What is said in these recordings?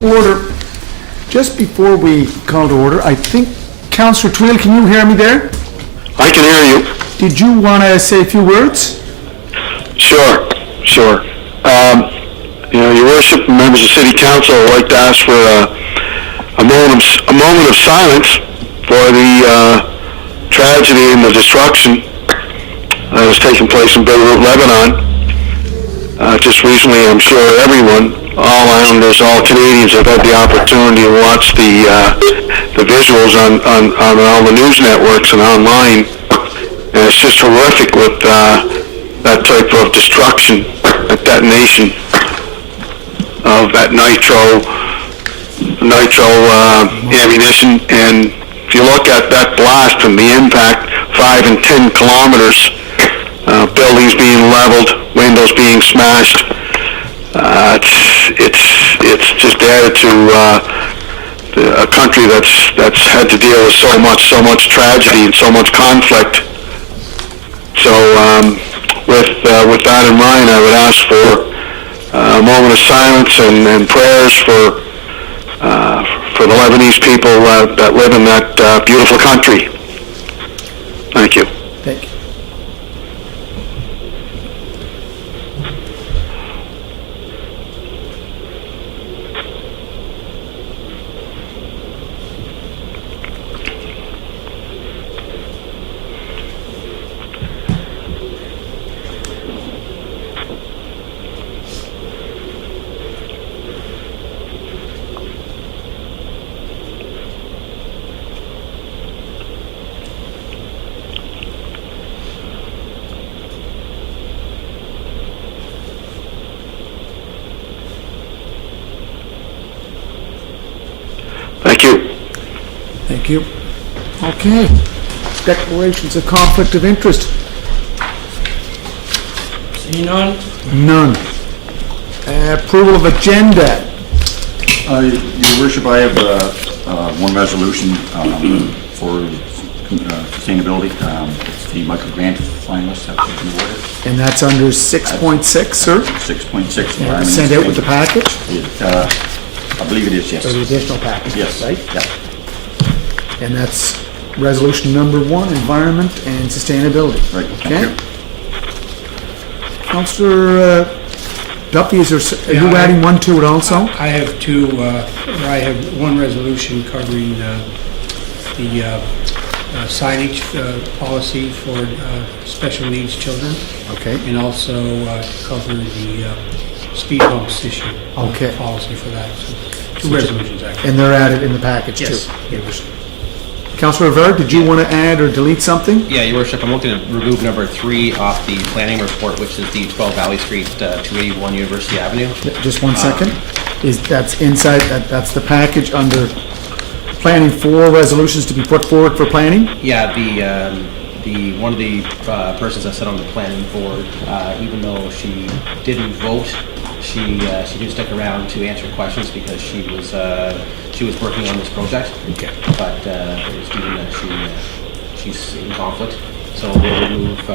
Order. Just before we call to order, I think, Councillor Tweel, can you hear me there? I can hear you. Did you want to say a few words? Sure. Your Worship, members of City Council, I'd like to ask for a moment of silence for the tragedy and the destruction that was taking place in Beirut, Lebanon. Just recently, I'm sure everyone, all Islanders, all Canadians have had the opportunity to watch the visuals on all the news networks and online. And it's just horrific with that type of destruction, that detonation of that nitro ammunition. And if you look at that blast and the impact, 5 and 10 kilometers, buildings being leveled, windows being smashed, it's just added to a country that's had to deal with so much tragedy and so much conflict. So with that in mind, I would ask for a moment of silence and prayers for the Lebanese people that live in that beautiful country. Thank you. Thank you. Thank you. Thank you. Okay. Declarations of conflict of interest. See none? None. Approval of agenda. Your Worship, I have one resolution for sustainability. It's the Michael Grant finalists have to be awarded. And that's under 6.6, sir? 6.6. And sent out with the package? I believe it is, yes. Or the additional package? Yes. Right? Yeah. And that's resolution number 1, environment and sustainability. Right. Okay. Thank you. Councillor Duffy, are you adding one to it also? I have two, I have one resolution covering the signage policy for special needs children, Okay. and also cover the speed bumps issue. Okay. Policy for that. So, two resolutions, actually. And they're added in the package Yes. too? Yes. Councillor Rivard, did you want to add or delete something? Yeah, Your Worship, I'm looking to remove number 3 off the planning report, which is the 12 Valley Street, 281 University Avenue. Just one second. That's inside, that's the package under planning 4 resolutions to be put forward for planning? Yeah, the one of the persons that sat on the planning board, even though she didn't vote, she did stick around to answer questions because she was working on this project. Okay. But it's given that she's in conflict, so we'll remove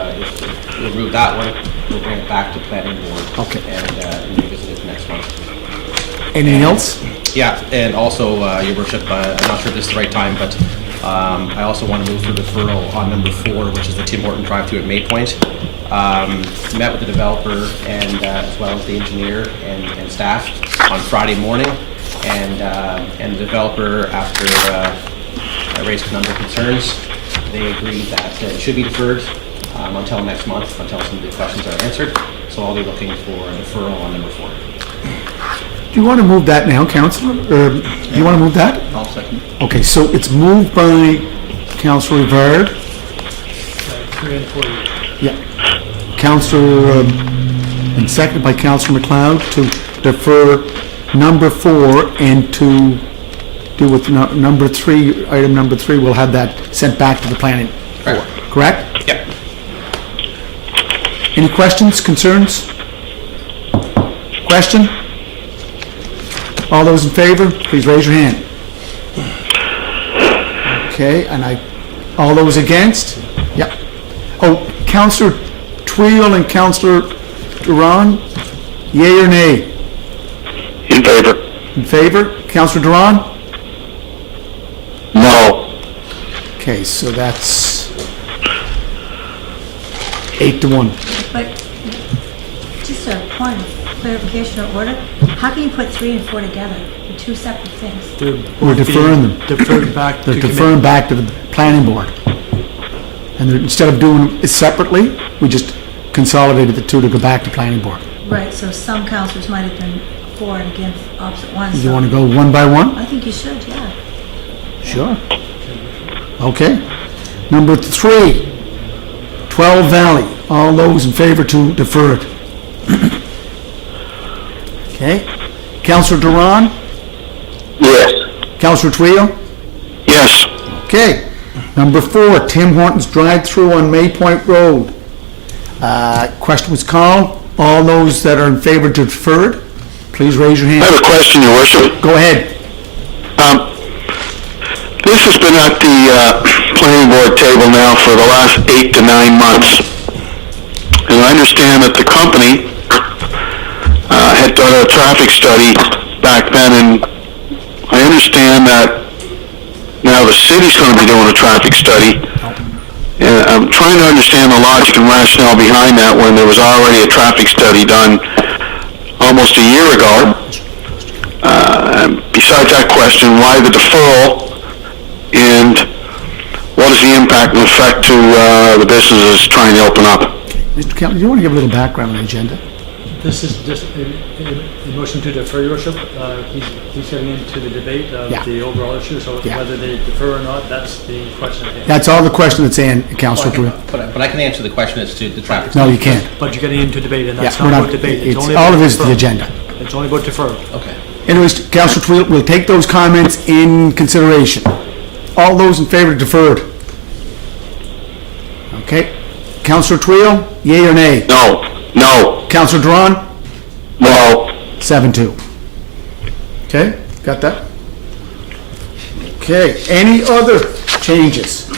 that one. We'll bring it back to planning board. Okay. And revisit it next month. Anything else? Yeah, and also, Your Worship, I'm not sure if this is the right time, but I also want to move for deferral on number 4, which is the Tim Horton drive-through at Maypoint. Met with the developer and as well as the engineer and staff on Friday morning, and the developer, after I raised a number of concerns, they agreed that it should be deferred until next month, until some of the questions are answered. So I'll be looking for a deferral on number 4. Do you want to move that now, Councillor? Or do you want to move that? I'll second. Okay, so it's moved by Councillor Rivard. 3 and 4. Yeah. Councillor, and seconded by Councillor McLeod to defer number 4 and to do with number 3, item number 3, we'll have that sent back to the planning board. Correct? Yep. Any questions, concerns? Question? All those in favor, please raise your hand. Okay, and all those against? Yep. Oh, Councillor Tweel and Councillor Duran, yea or nay? In favor. In favor? Councillor Duran? No. Okay, so that's 8-1. But just a point of clarification or order, how can you put 3 and 4 together? They're two separate things. We're deferring them. Deferred back to They're committee. deferring back to the planning board. And instead of doing it separately, we just consolidated the two to go back to planning board. Right, so some councillors might have been for and against opposite ones. You so want to go one by one? I think you should, yeah. Sure. Okay. Number 3, 12 Valley. All those in favor to defer it? Okay. Councillor Duran? Yes. Councillor Twill? Yes. Okay. Number 4, Tim Hortons drive-through on May Point Road. Question was called. All those that are in favor to defer it, please raise your I hand. have a question, Your Worship. Go ahead. This has been at the planning board table now for the last 8 to 9 months. And I understand that the company had done a traffic study back then, and I understand that now the city's going to be doing a traffic study. And I'm trying to understand the logic and rationale behind that when there was already a traffic study done almost a year ago. Besides that question, why the deferral, and what is the impact and effect to the businesses trying to open up? Mr. Kelly, do you want to give a little background on the agenda? This is just a motion to defer, Your Worship. He's getting into the debate Yeah. of the overall issue, so Yeah. whether they defer or not, that's the question at hand. That's all the question that's in, Councillor Twill. But I can answer the question as to the traffic. No, you can't. But you're getting into debate, and that's Yeah, we're not not, about debate. it's, only all about of it is the deferral. agenda. It's only about deferral. Okay. Anyways, Councillor Twill, we'll take those comments in consideration. All those in favor deferred? Okay. Councillor Twill, yea or nay? No. No. Councillor Duran? No. 7-2. Okay, got that? Okay, any other changes?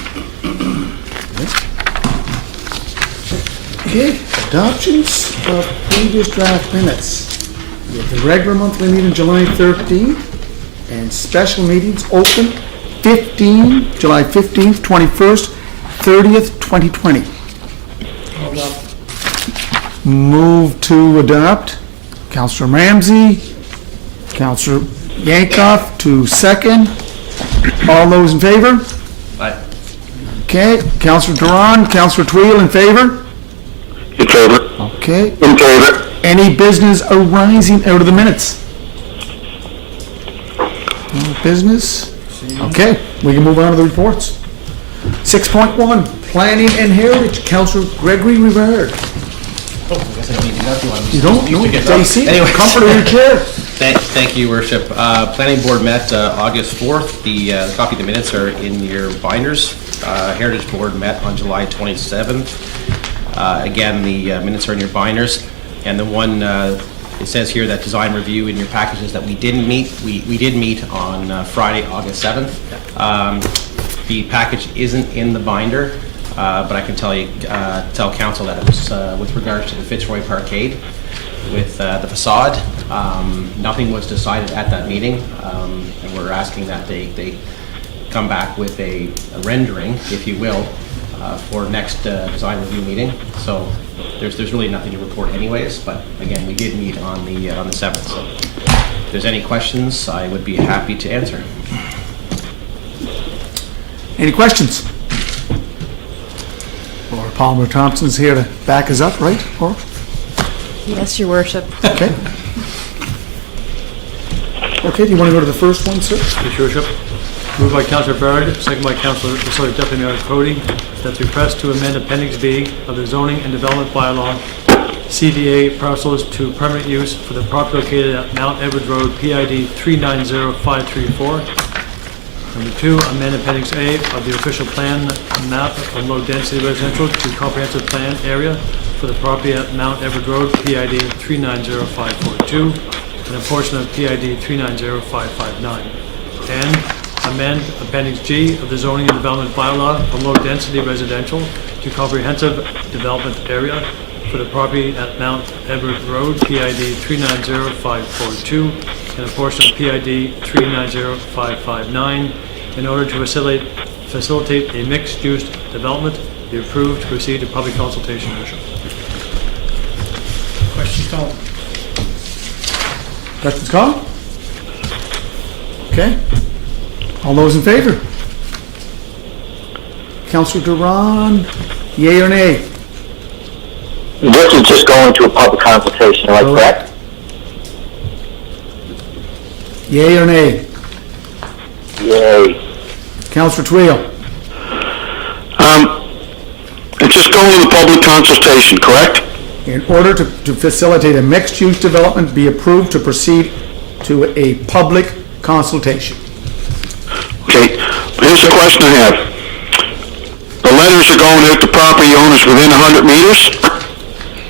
Okay, adoptions of previous draft minutes. We have the regular monthly meeting July 13th, and special meetings open July 15th, 21st, 30th, 2020. Move to adopt. Councillor Ramsey, Councillor Yankoff to second. All those in favor? Aye. Okay, Councillor Duran, Councillor Twill in favor? In favor. Okay, In favor. any business arising out of the minutes? No business? Okay, we can move on to the reports. 6.1, Planning and Heritage, Councillor Gregory Rivard. Oh, I guess I don't need to go through one. You don't know, We get- JC, Anyway. comfort of your chair. Thank you, Worship. Planning Board met August 4th. The copy of the minutes are in your binders. Heritage Board met on July 27th. Again, the minutes are in your binders. And the one, it says here that design review in your packages that we didn't meet. We did meet on Friday, August 7th. The package isn't in the binder, but I can tell council that it was with regards to the Fitzroy Parkade with the facade. Nothing was decided at that meeting, and we're asking that they come back with a rendering, if you will, for next design review meeting. So there's really nothing to report anyways, but again, we did meet on the 7th. So if there's any questions, I would be happy to answer. Any questions? Laura Palmer Thompson's here to back us up, right? Laura? Yes, Your Worship. Okay. Okay, do you want to go to the first one, sir? Yes, Your Worship. Moved by Councillor Barrett, second by Councillor Deputy Mayor Cody, that the request to amend Appendix B of the Zoning and Development Bylaw, CDA parcels to permanent use for the property located at Mount Edward Road, PID 390534. Number 2, amend Appendix A of the official plan map of low-density residential to comprehensive plan area for the property at Mount Edward Road, PID 390542, and a portion of PID 390559. And amend Appendix G of the Zoning and Development Bylaw from low-density residential to comprehensive development area for the property at Mount Edward Road, PID 390542, and a portion of PID 390559 in order to facilitate a mixed-use development, be approved to proceed to public consultation, Your Worship. Questions called? Questions called? Okay. All those in favor? Councillor Duran, yea or nay? This is just going to a public consultation, am I correct? Yea or nay? Yay. Councillor Twill? It's just going to public consultation, correct? In order to facilitate a mixed-use development, be approved to proceed to a public consultation. Okay, here's the question I have. The letters are going out to property owners within 100 meters?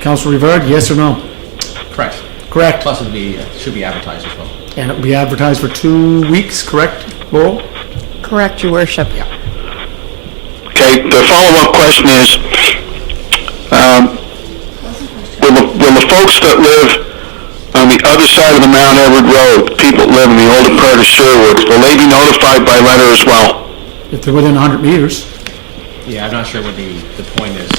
Councillor Rivard, yes or no? Correct. Correct. Plus should be advertised as well. And it will be advertised for 2 weeks, correct, Laurel? Correct, Your Worship. Okay, the follow-up question is, will the folks that live on the other side of the Mount Edward Road, people that live in the older part of Sherwood, will they be notified by letter as well? If they're within 100 meters. Yeah, I'm not sure what the point is.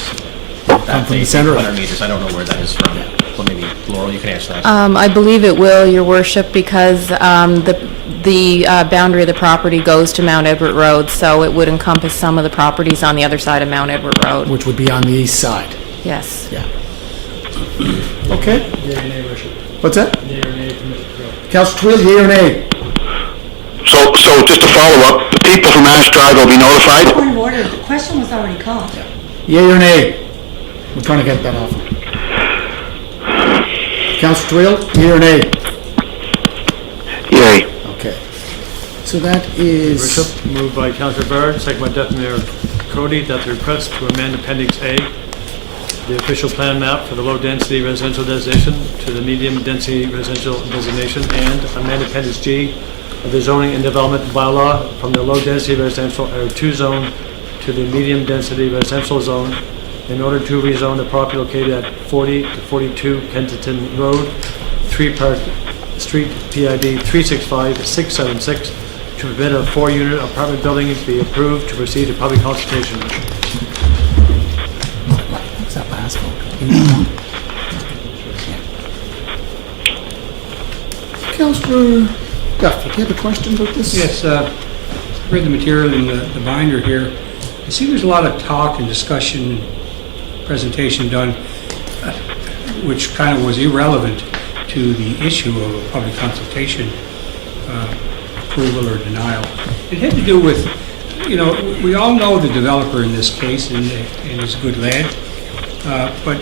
Come from the center of it. 100 meters, I don't know where that is from. Well, maybe Laurel, you can answer that. I believe it will, Your Worship, because the boundary of the property goes to Mount Edward Road, so it would encompass some of the properties on the other side of Mount Edward Road. Which would be on the east side. Yes. Yeah. Okay. Yea or nay, Your Worship? What's that? Yea or nay, permit to grow. Councillor Twill, yea or nay? So just to follow up, the people from Ash Drive will be notified? Point of order, the question was already called. Yea or nay? We're trying to get that off. Councillor Twill, yea or nay? Yay. Okay. So that is... Worship, moved by Councillor Byrd, second by Deputy Mayor Cody, that the request to amend Appendix A, the official plan map for the low-density residential designation to the medium-density residential designation, and amend Appendix G of the zoning and development bylaw from the low-density residential Area 2 zone to the medium-density residential zone in order to rezone the property located at 40 to 42 Kensington Road, 3 Park Street, PID 365676, to permit a 4-unit apartment building to be approved to proceed to public consultation. What's that last vote? Councillor Duffy, do you have a question about this? Yes, read the material in the binder here. I see there's a lot of talk and discussion, presentation done, which kind of was irrelevant to the issue of a public consultation, approval or denial. It had to do with, we all know the developer in this case, and he's a good lad, but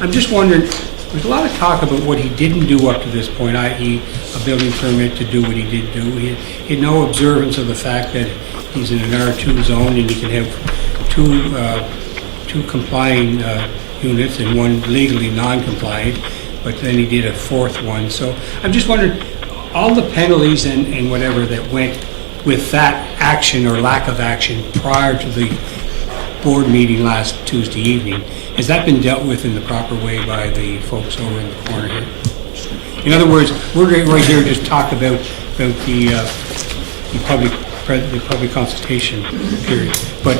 I'm just wondering, there's a lot of talk about what he didn't do up to this point, i.e. a building permit to do what he did do. He had no observance of the fact that he's in an R2 zone and he can have two complying units and one legally non-compliant, but then he did a fourth one. So I'm just wondering, all the penalties and whatever that went with that action or lack of action prior to the board meeting last Tuesday evening, has that been dealt with in the proper way by the folks over in the corner here? In other words, we're right here to just talk about the public consultation period. But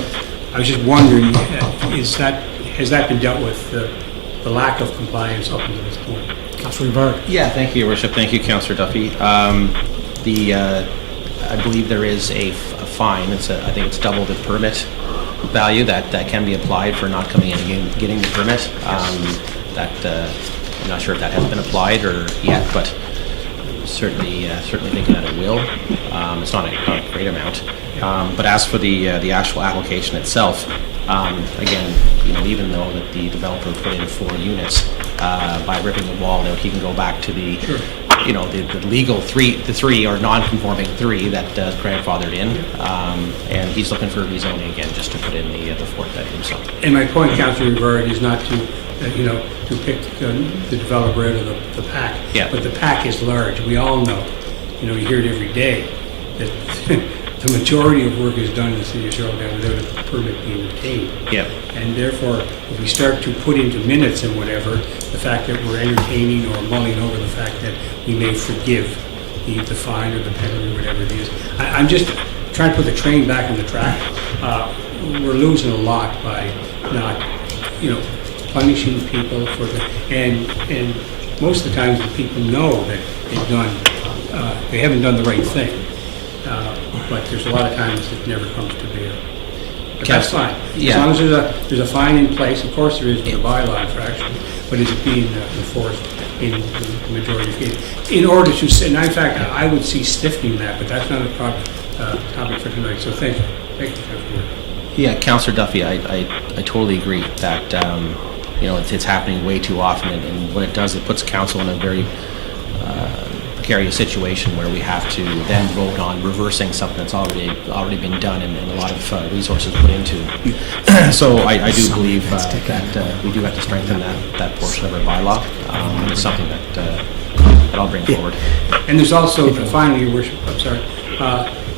I was just wondering, has that been dealt with, the lack of compliance up until this point? Councillor Rivard. Yeah, thank you, Your Worship. Thank you, Councillor Duffy. I believe there is a fine. I think it's double the permit value that can be applied for not coming in and getting the permit. I'm not sure if that has been applied or yet, but certainly thinking that it will. It's not a great amount. But as for the actual application itself, again, even though that the developer put in 4 units, by ripping the wall out, he can go back to the, the legal the 3 or non-conforming 3 that grandfathered in, and he's looking for rezoning again just to put in the 4th bedroom. So. And my point, Councillor Rivard, is not to pick the developer out of the pack. Yeah. But the pack is large. We all know, you hear it every day, that the majority of work is done in the city of Sheridan without a permit being obtained. Yeah. And therefore, if we start to put into minutes and whatever, the fact that we're entertaining or mulling over the fact that we may forgive the fine or the penalty or whatever it is. I'm just trying to put the train back on the track. We're losing a lot by not, punishing people for and most of the times the people know that they haven't done the right thing. But there's a lot of times it never comes to bear. But that's fine. Yeah. As long as there's a fine in place, of course there is with a bylaw infraction, but is it being enforced in the majority of cases? In order to say, and in fact, I would see stiffening that, but that's not a topic for tonight, so thank you. Thank you, Councilor. Yeah, Councillor Duffy, I totally agree that it's happening way too often, and what it does, it puts council in a very precarious situation where we have to then vote on reversing something that's already been done and a lot of resources put into. So I do believe that we do have to strengthen that portion of our bylaw. It's something that I'll bring forward. And there's also, finally, Your Worship, I'm sorry,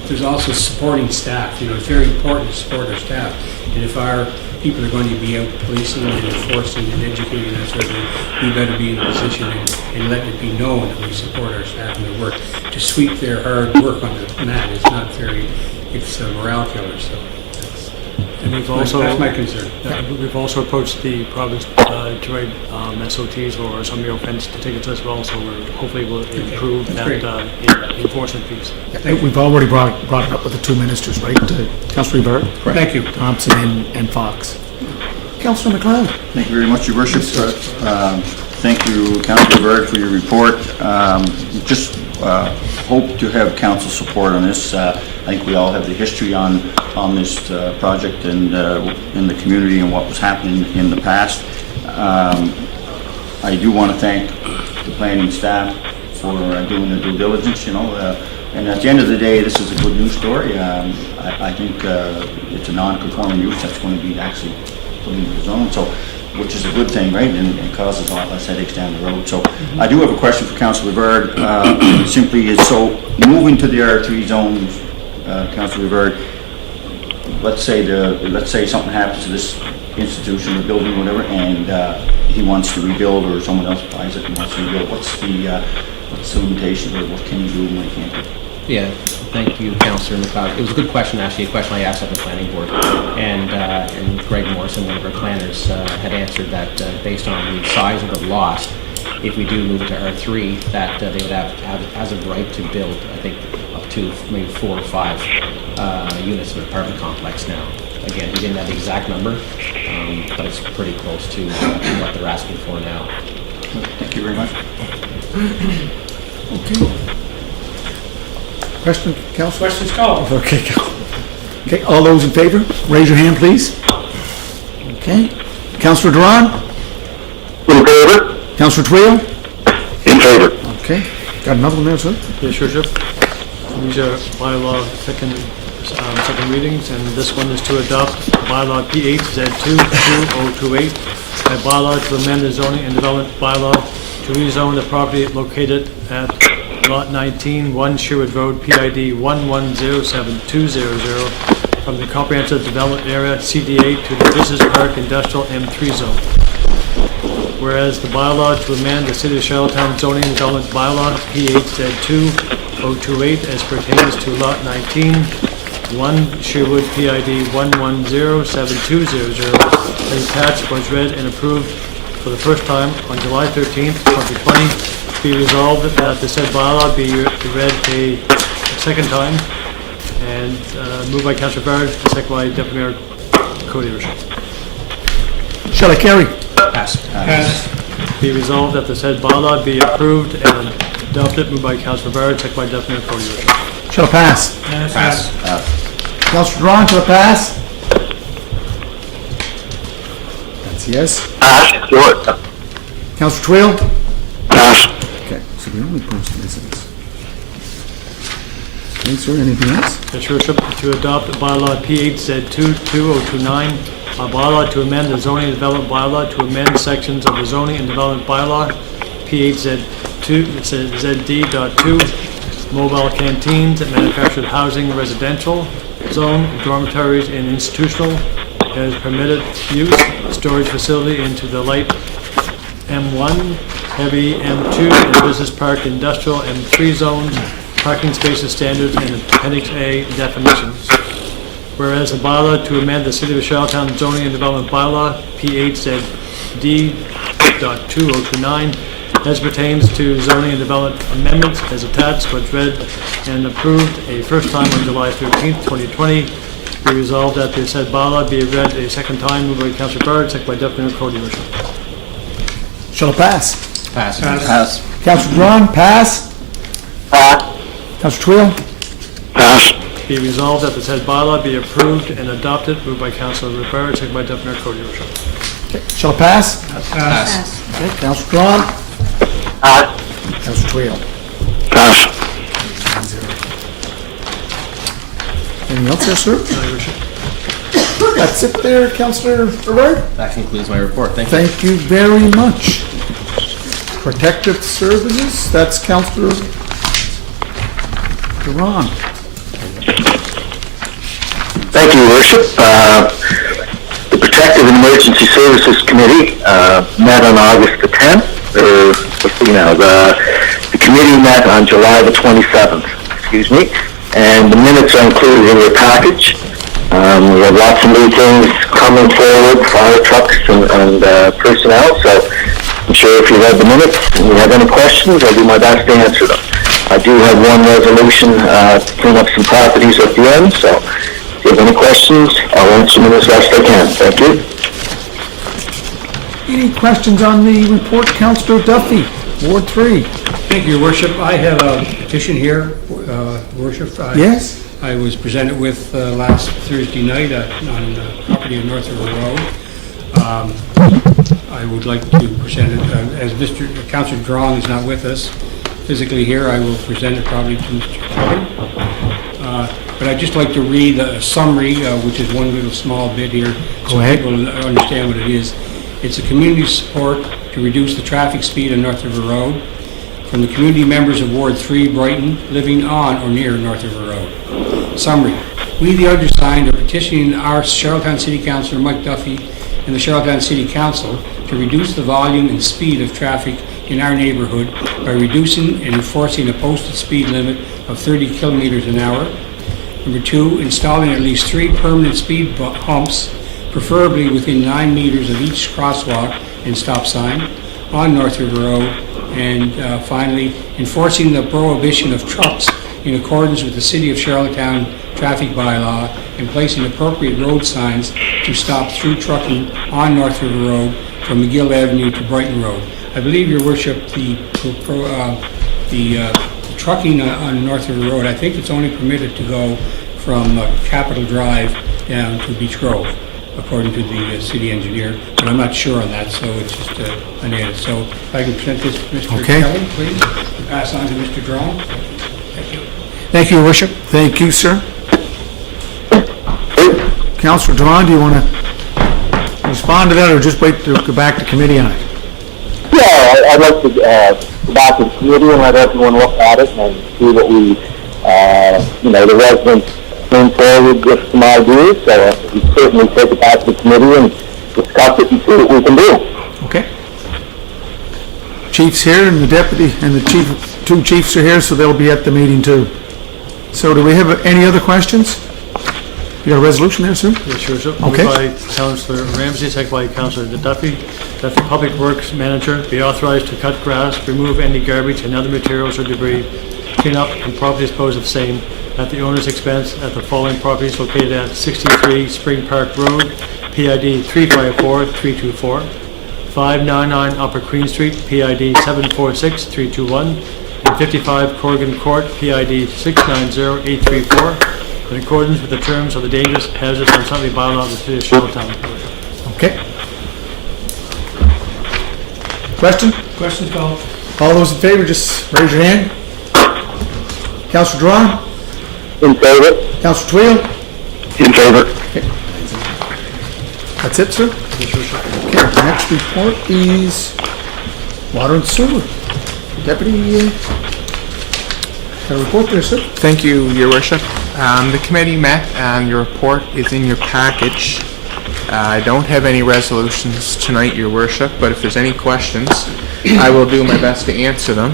there's also supporting staff. It's very important to support our staff. And if our people are going to be out policing and enforcing and educating that sort of thing, we better be in a position and let it be known that we support our staff and their work. To sweep their hard work on the mat is not very, it's a morale killer, so And that's my concern. we've also approached the province to write SOTs or some offense tickets as well, so hopefully we'll improve Great. that enforcement piece. We've already brought it up with the two ministers, right? Councillor Barrett, Thank you. Thompson, and Fox. Councillor McLeod. Thank you very much, Your Worship. Thank you, Councillor Bird, for your report. Just hope to have council support on this. I think we all have the history on this project and in the community and what was happening in the past. I do want to thank the planning staff for doing the due diligence, and at the end of the day, this is a good news story. I think it's a non-conforming use that's going to be actually put into the zone, so which is a good thing, right? And it causes a lot less headaches down the road. So I do have a question for Councillor Bird. Simply is, so moving to the R3 zone, Councillor Bird, let's say something happens to this institution or building or whatever, and he wants to rebuild, or someone else buys it and wants to rebuild. What's the limitation, or what can you do and what can't do? Yeah, thank you, Councillor McLeod. It was a good question, actually, a question I asked at the planning board. And Greg Morrison, one of our planners, had answered that based on the size of the lot, if we do move it to R3, that they would have as a right to build, I think, up to maybe 4 or 5 units of an apartment complex now. Again, he didn't have the exact number, but it's pretty close to what they're asking for now. Thank you very much. Okay. Question, Councillor? Questions called. Okay, all those in favor, raise your hand, please. Okay. Councillor Duran? In favor? Councillor Twill? In favor. Okay. Got another one there, sir? Yes, Your Worship. These are bylaw second readings, and this one is to adopt bylaw P8Z22028, a bylaw to amend the zoning and development bylaw to rezone the property located at Lot 19, 1 Sherwood Road, PID 11072000, from the Comprehensive Development Area, CDA, to the Business Park Industrial M3 Zone. Whereas the bylaw to amend the City of Charlottetown zoning and development bylaw, P8Z2028, as pertains to Lot 19, 1 Sherwood, PID 11072000, as attached, was read and approved for the first time on July 13th, 2020, be resolved that the said bylaw be read a second time, and moved by Councillor Barrett, second by Deputy Mayor Cody Ridership. Shall I carry? Pass. Be resolved that the said bylaw be approved and adopted, moved by Councillor Barrett, second by Deputy Mayor Cody Ridership. Shall I pass? Pass. Councillor Duran, shall I pass? That's yes. Pass. Sure. Councillor Twill? Pass. Okay, so the only person is this. Okay, sir, anything else? Yes, Your Worship, to adopt bylaw P8Z22029, a bylaw to amend the zoning and development bylaw to amend sections of the zoning and development bylaw, P8Z2, mobile canteens at manufactured housing residential zone, dormitories and institutional, as permitted use, storage facility into the light M1, heavy M2, and business park industrial M3 zones, parking spaces standards and Appendix A definitions. Whereas the bylaw to amend the City of Charlottetown zoning and development bylaw, P8Z D.2029, as pertains to zoning and development amendments as attached, was read and approved a first time on July 13th, 2020. Be resolved that the said bylaw be read a second time, moved by Councilor Byrd, second by Deputy Mayor Cody, Your Worship. Shall it pass? Pass. Pass. Councillor Drawn, pass. Pass. Councillor Twill, Pass. Be resolved that the said bylaw be approved and adopted, moved by Councilor Byrd, second by Deputy Mayor Cody, Your Worship. shall it pass? Pass. Okay, Councillor Drawn, Pass. Councillor Twill. Pass. Anything else there, sir? Your Worship. That's it there, Councillor Byrd. That concludes my report. Thank you. Thank you very much. Protective Services, that's Councillor Duran. Thank you, Your Worship. The Protective and Emergency Services Committee met on August the 10th, the committee met on July the 27th, and the minutes are included in your package. We have lots of new things coming forward, fire trucks and personnel, so I'm sure if you read the minutes and you have any questions, I'll do my best to answer them. I do have one resolution to clean up some properties at the end, so if you have any questions, I'll answer them as best I can. Thank you. Any questions on the report, Councillor Duffy, Ward 3? Thank you, Your Worship. I have a petition here, Worship. Yes? I was presented with last Thursday night on property on North River Road. I would like to present it, as Councillor Drong is not with us physically here, I will present it probably to Mr. Kelly. But I'd just like to read a summary, which is one little small bit here, so people understand what it is. It's a community support to reduce the traffic speed on North River Road from the community members of Ward 3, Brighton, living on or near North River Road. Summary. We, the undersigned, are petitioning our Charlottetown City Councilor Mike Duffy and the Charlottetown City Council to reduce the volume and speed of traffic in our neighborhood by reducing and enforcing a posted speed limit of 30 kilometers an hour. Number 2, installing at least 3 permanent speed humps, preferably within 9 meters of each crosswalk and stop sign on North River Road. And finally, enforcing the prohibition of trucks in accordance with the City of Charlottetown traffic bylaw and placing appropriate road signs to stop through trucking on North River Road from McGill Avenue to Brighton Road. I believe, Your Worship, the trucking on North River Road, I think it's only permitted to go from Capitol Drive down to Beach Grove, according to the city engineer, but I'm not sure on that, so it's just an edit. So if I can present this to Mr. Kelly, please, and pass on to Mr. Drone. Thank you. Thank you, Your Worship. Thank you, sir. Councillor Duran, do you want to respond to that, or just wait to go back to committee on it? Yeah, I'd like to go back to the committee and let everyone look at it and see what we, the residents came forward with some ideas, so we certainly take it back to the committee and discuss it and see what we can do. Okay. Chief's here, and the deputy and the two chiefs are here, so they'll be at the meeting too. So do we have any other questions? You got a resolution there, sir? Yes, sure. So Okay. moved by Councillor Ramsey, second by Councillor Duffy, that the Public Works Manager be authorized to cut grass, remove any garbage and other materials or debris, clean up and properly dispose of same at the owner's expense at the following properties located at 63 Spring Park Road, PID 354324, 599 Upper Queen Street, PID 746321, and 55 Corrigan Court, PID 690834, in accordance with the terms of the Dangerous, Hazardous, and Unsightly bylaw of the City of Charlottetown. Okay. Question? Questions called? All those in favor, just raise your hand. Councillor Duran? In favor? Councillor Twill? In favor. That's it, sir? Okay, the next report is water and sewer. Deputy, got a report there, sir? Thank you, Your Worship. The committee met and your report is in your package. I don't have any resolutions tonight, Your Worship, but if there's any questions, I will do my best to answer them.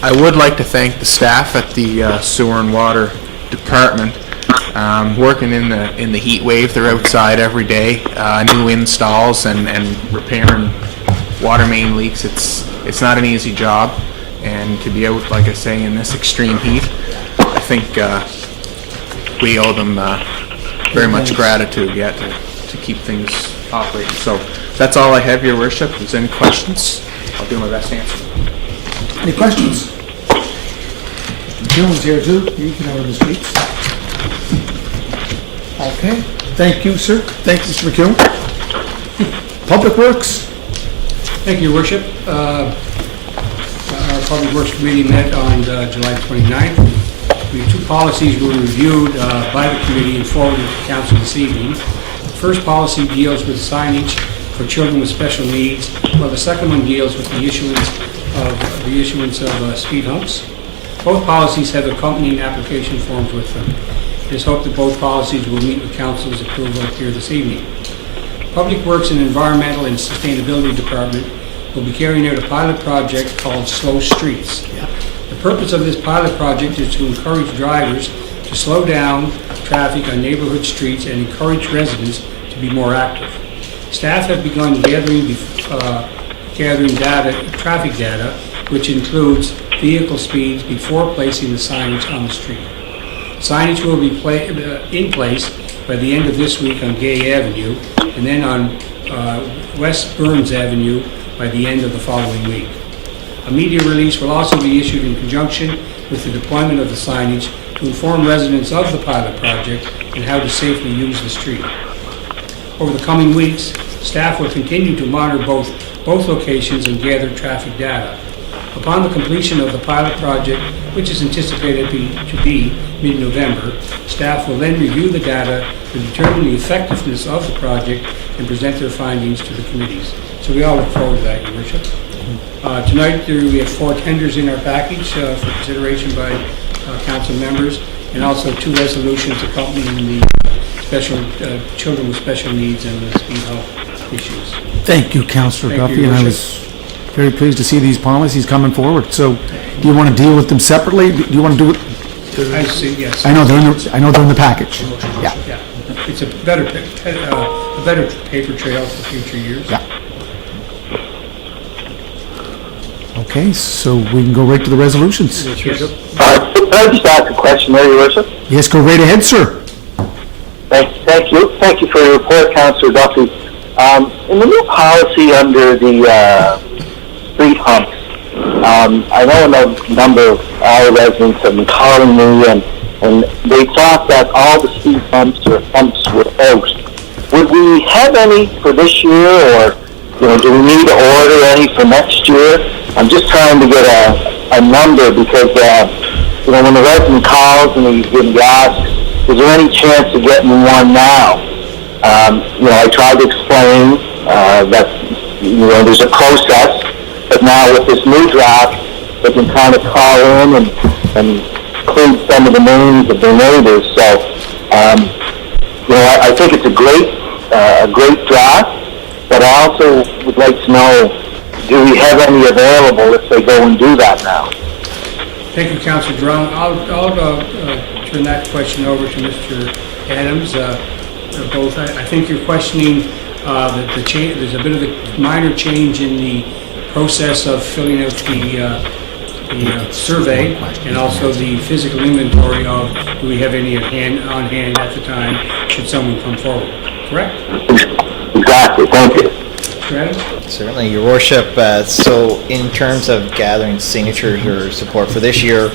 I would like to thank the staff at the Sewer and Water Department. Working in the heat wave, they're outside every day, new installs and repairing water main leaks. It's not an easy job, and to be out, like I say, in this extreme heat, I think we owe them very much gratitude yet to keep things operating. So that's all I have, Your Worship. If there's any questions, I'll do my best to answer them. Any questions? Dylan's here too, you can out on the streets. Okay, thank you, sir. Thank you, Mr. McKeown. Public Works? Thank you, Your Worship. Our Public Works Committee met on July 29th. The two policies were reviewed by the committee and forwarded to council this evening. The first policy deals with signage for children with special needs, while the second one deals with the issuance of speed humps. Both policies have accompanying application forms with them. It is hoped that both policies will meet with council's approval here this evening. Public Works and Environmental and Sustainability Department will be carrying out a pilot project called Slow Streets. The purpose of this pilot project is to encourage drivers to slow down traffic on neighborhood streets and encourage residents to be more active. Staff have begun gathering traffic data, which includes vehicle speeds before placing the signage on the street. Signage will be in place by the end of this week on Gay Avenue, and then on West Burns Avenue by the end of the following week. A media release will also be issued in conjunction with the deployment of the signage to inform residents of the pilot project and how to safely use the street. Over the coming weeks, staff will continue to monitor both locations and gather traffic data. Upon the completion of the pilot project, which is anticipated to be mid-November, staff will then review the data to determine the effectiveness of the project and present their findings to the committees. So we all look forward to that, Your Worship. Tonight, we have 4 tenders in our package for consideration by council members, and also 2 resolutions accompanying the special children with special needs and the speed hump issues. Thank you, Councillor Thank you, Duffy, Your and I Worship. was very pleased to see these policies coming forward. So, do you want to deal with them separately? Do you want to do it? I see, yes. I know they're in the package. Yeah. Yeah, it's a better paper trail for future years. Yeah. Okay, so we can go right to the resolutions. Yes. Can I just ask a question there, Your Worship? Yes, go right ahead, sir. Thank you for your report, Councillor Duffy. In the new policy under the street humps, I know a number of our residents have been calling me, and they thought that all the speed humps were out. Would we have any for this year, or do we need to order any for next year? I'm just trying to get a number because when the resident calls and he asks, is there any chance of getting one now? I tried to explain that there's a process, but now with this new draft, they can kind of call in and include some of the names of their neighbors. So, I think it's a great draft, but I also would like to know, do we have any available if they go and do that now? Thank you, Councilor Drone. I'll turn that question over to Mr. Adams. Both, I think you're questioning that there's a bit of a minor change in the process of filling out the survey and also the physical inventory of do we have any on hand at the time should someone come forward. Correct? Exactly. Thank you. Certainly, Your Worship. So in terms of gathering signatures or support for this year,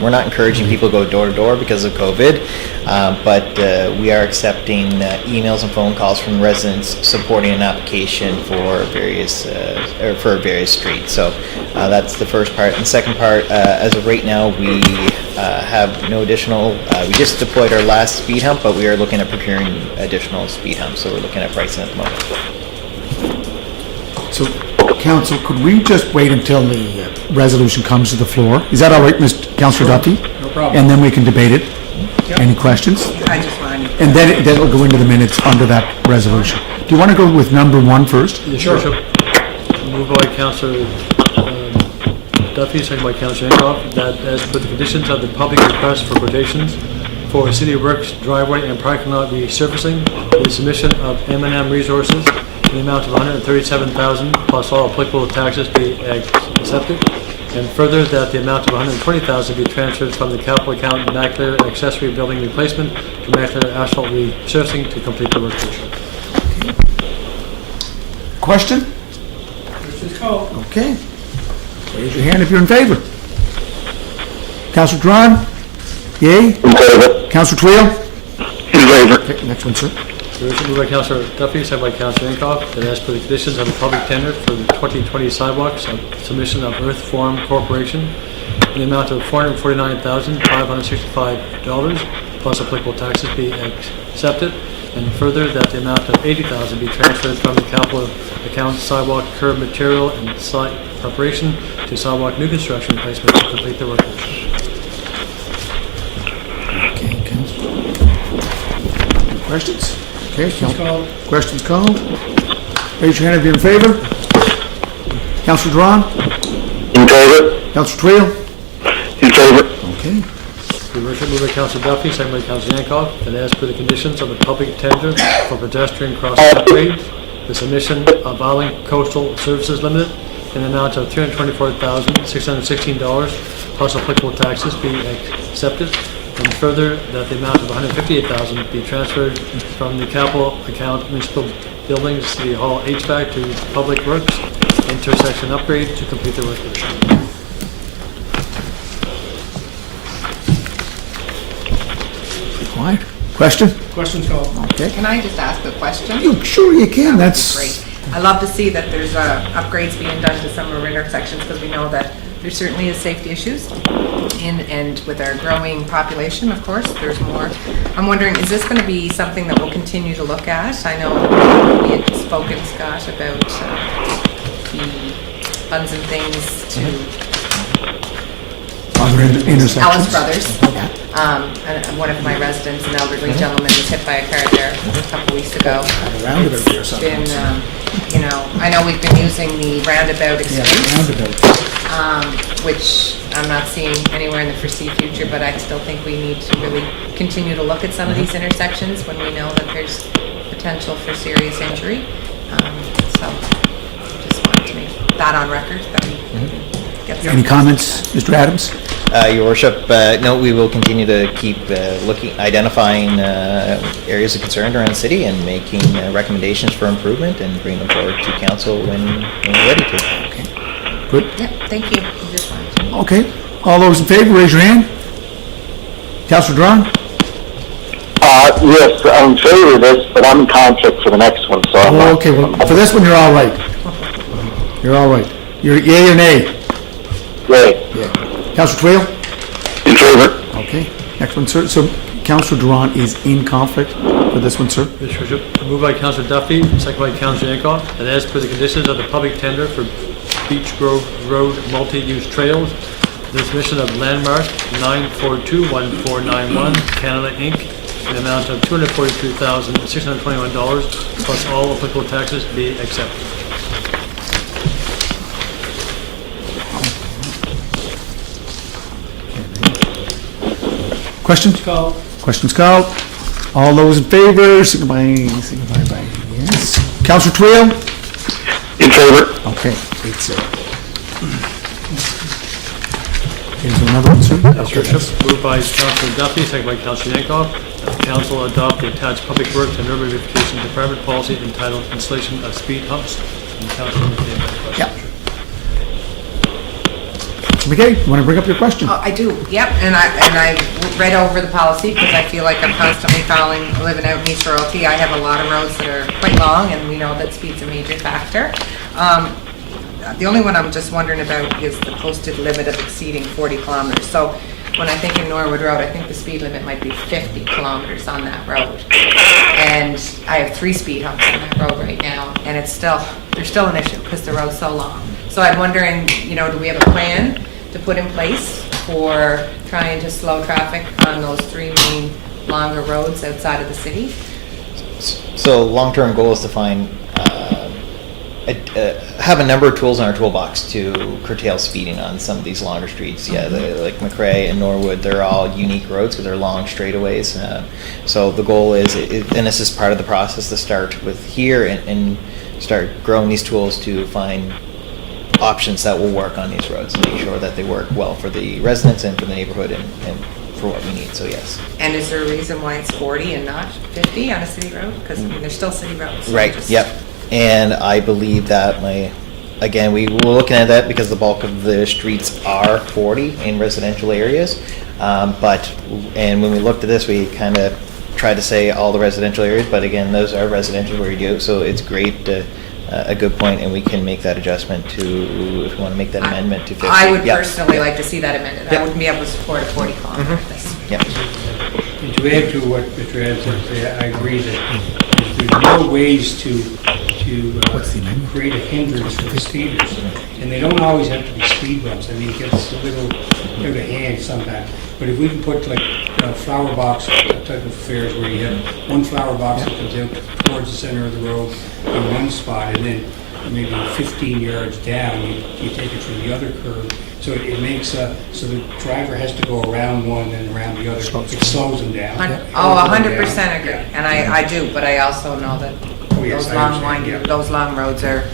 we're not encouraging people to go door to door because of COVID, but we are accepting emails and phone calls from residents supporting an application for various streets. So that's the first part. And the second part, as of right now, we have no additional, we just deployed our last speed hump, but we are looking at procuring additional speed humps, so we're looking at pricing at the moment. So, Council, could we just wait until the resolution comes to the floor? Is that all right, Mr. Councillor Duffy? No problem. And then we can debate it? Yep. Any questions? I just wanted And then it'll go into the minutes under that resolution. Do you want to go with number 1 first? Sure. Moved by Councillor Duffy, second by Councilor Yankoff, that as per the conditions of the public request for quotations for City Works driveway and parking lot resurfacing, the submission of M&M Resources in the amount of $137,000 plus all applicable taxes be accepted, and further that the amount of $120,000 be transferred from the capital account Macular Accessory Building Replacement to Macular Asphalt Resurfacing to complete the work. Question? Questions called. Okay. Raise your hand if you're in favor. Councilor Drawn? Yay? In favor. Councilor Twill? In favor. Okay, next one, sir. Resolution moved by Councilor Duffy, second by Councilor Yankoff, that as per the conditions of the public tender for the 2020 sidewalks, a submission of Earth Form Corporation in the amount of $449,565 plus applicable taxes be accepted, and further that the amount of $80,000 be transferred from the capital account sidewalk curb material and site preparation to sidewalk new construction replacement to complete the work. Okay, Councilor. Questions? Okay, Questions called. questions called. Raise your hand if you're in favor. Councilor Drawn? In favor. Councilor Twill? In favor. Okay. Your worship, moved by Councilor Duffy, second by Councilor Yankoff, that as per the conditions of the public tender for pedestrian crossing upgrades, the submission of Island Coastal Services Limited in the amount of $324,616 plus applicable taxes be accepted, and further that the amount of $158,000 be transferred from the capital account municipal buildings, City Hall HVAC to Public Works intersection upgrade to complete the work. Quiet. Question? Questions called. Okay. Can I just ask a question? Sure you can. That's Great. I love to see that there's upgrades being done to some of our intersections because we know that there certainly is safety issues. And with our growing population, of course, there's more. I'm wondering, is this going to be something that we'll continue to look at? I know we had spoken, Scott, about the funds and things to other intersections. Alice Brothers. And one of my residents, an elderly gentleman, was hit by a car there a couple weeks ago. Roundabout there or It's something. been, I know we've been using the roundabout excuse, which I'm not seeing anywhere in the foresee future, but I still think we need to really continue to look at some of these intersections when we know that there's potential for serious injury. So just wanted to make that on record that we get some. Any comments, Mr. Adams? Your worship, no, we will continue to keep identifying areas of concern around the city and making recommendations for improvement and bring them forward to council when we're ready to. Okay. Good. Yeah, thank you. I just wanted to. Okay. All those in favor, raise your hand. Councilor Drawn? Yes, I'm in favor of this, but I'm in conflict for the next one, so I'm Oh, not. okay. Well, for this one, you're all right. You're all right. You're yay or nay? Yay. Yeah. Councilor Twill? In favor. Okay. Next one, sir. So Councilor Drawn is in conflict for this one, sir? Mr. Worship, moved by Councilor Duffy, second by Councilor Yankoff, that as per the conditions of the public tender for Beach Grove Road multi-use trails, the submission of landmark 9421491 Canada Inc. in the amount of $242,621 plus all applicable taxes be accepted. Questions? Called. Questions called? All those in favor, signify by yes. Councilor Twill? In favor. Okay, 8-0. Here's another one, sir. Yes, Your Worship, moved by Councilor Duffy, second by Councilor Yankoff, that the council adopt the attached Public Works and Urban Beautification Department policy entitled Installation of Speed Humps. And Councilor McKay, that question. Yeah. Mr. McKay, you want to bring up your question? Oh, I do, yep, and I read over the policy because I feel like I'm constantly living out in East Royalty. I have a lot of roads that are quite long and we know that speed's a major factor. The only one I'm just wondering about is the posted limit of exceeding 40 kilometers. So when I think in Norwood Road, I think the speed limit might be 50 kilometers on that road. And I have 3 speed humps on that road right now, and there's still an issue because the road's so long. So I'm wondering, do we have a plan to put in place for trying to slow traffic on those 3 main longer roads outside of the city? So long-term goal is to find have a number of tools in our toolbox to curtail speeding on some of these longer streets. Yeah, like McRae and Norwood, they're all unique roads because they're long straightaways. So the goal is, and this is part of the process, to start with here and start growing these tools to find options that will work on these roads and make sure that they work well for the residents and for the neighborhood and for what we need, so yes. And is there a reason why it's 40 and not 50 on a city road? Because, I mean, they're still city roads. so Right, just- yep. And I believe that again, we were looking at that because the bulk of the streets are 40 in residential areas. And when we looked at this, we kind of tried to say all the residential areas, but again, those are residential where you do, so it's great, a good point, and we can make that adjustment to, if we want to make that amendment to 50. I would Yep. personally like to see that amended. I Yep. wouldn't be able to support a 40 kilometer. Mm-hmm. Yep. And to add to what Mr. Adams said, I agree that there's more ways to create a hindrance for the speeders. And they don't always have to be speed bumps. I mean, it gets a little out of hand sometimes. But if we can put like a flower box type of affairs where you have one flower box that comes out towards the center of the road in one spot, and then maybe 15 yards down, you take it from the other curve. So it makes, so the driver has to go around one and around the other. It slows them down. Oh, 100% agree. And I do, but I also know that Oh, yes, those I long understand, winding, yeah. those long roads are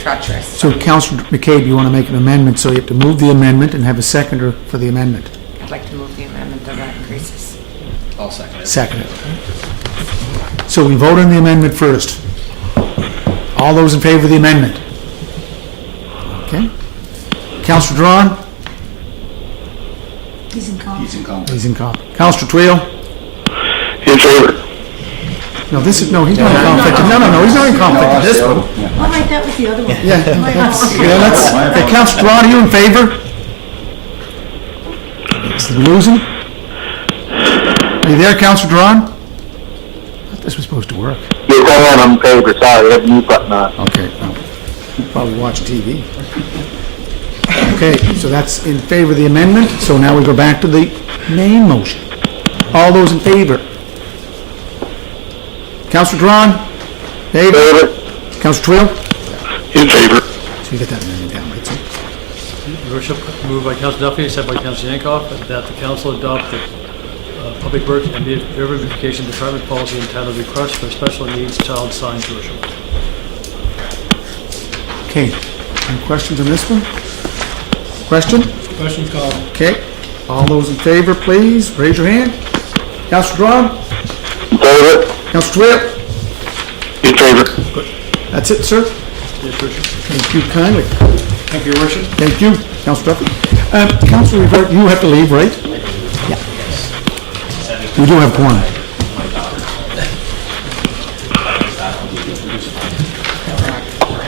treacherous. So Councillor McCabe, you want to make an amendment, so you have to move the amendment and have a seconder for the amendment. I'd like to move the amendment of that increases. I'll second it. Second it. So we vote on the amendment first. All those in favor of the amendment? Okay. Councillor Drawn? He's in call. He's in conflict. He's in conflict. Councillor Twill? In favor. No, he's not in conflict. No, he's not in conflict in this one. All right, that was the other one. Yeah, okay, Councillor Drawn, are you in favor? Is he losing? Are you there, Councillor Drawn? I thought this was supposed to work. Yes, I am. I'm in favor. Sorry, I have mute button on. Okay, well, you probably watch TV. Okay, so that's in favor of the amendment, so now we go back to the main motion. All those in favor? Councillor Drawn? Favor? Favor. Councillor Twill? In favor. So you get that amendment down, right, sir? Your worship, moved by Councilor Duffy, second by Councilor Yankoff, that the council adopt the Public Works and River Beautification Department policy entitled Request for Special Needs Child Signs, your worship. Okay, any questions on this one? Question? Question called. Okay, all those in favor, please, raise your hand. Councillor Drawn? In favor. Councillor Twill? In favor. That's it, sir? Yes, your worship. Thank you kindly. Thank you, Your Worship. Thank you, Councillor Duffy. Councillor Rivera, you have to leave, right? Yeah. We do have quorum.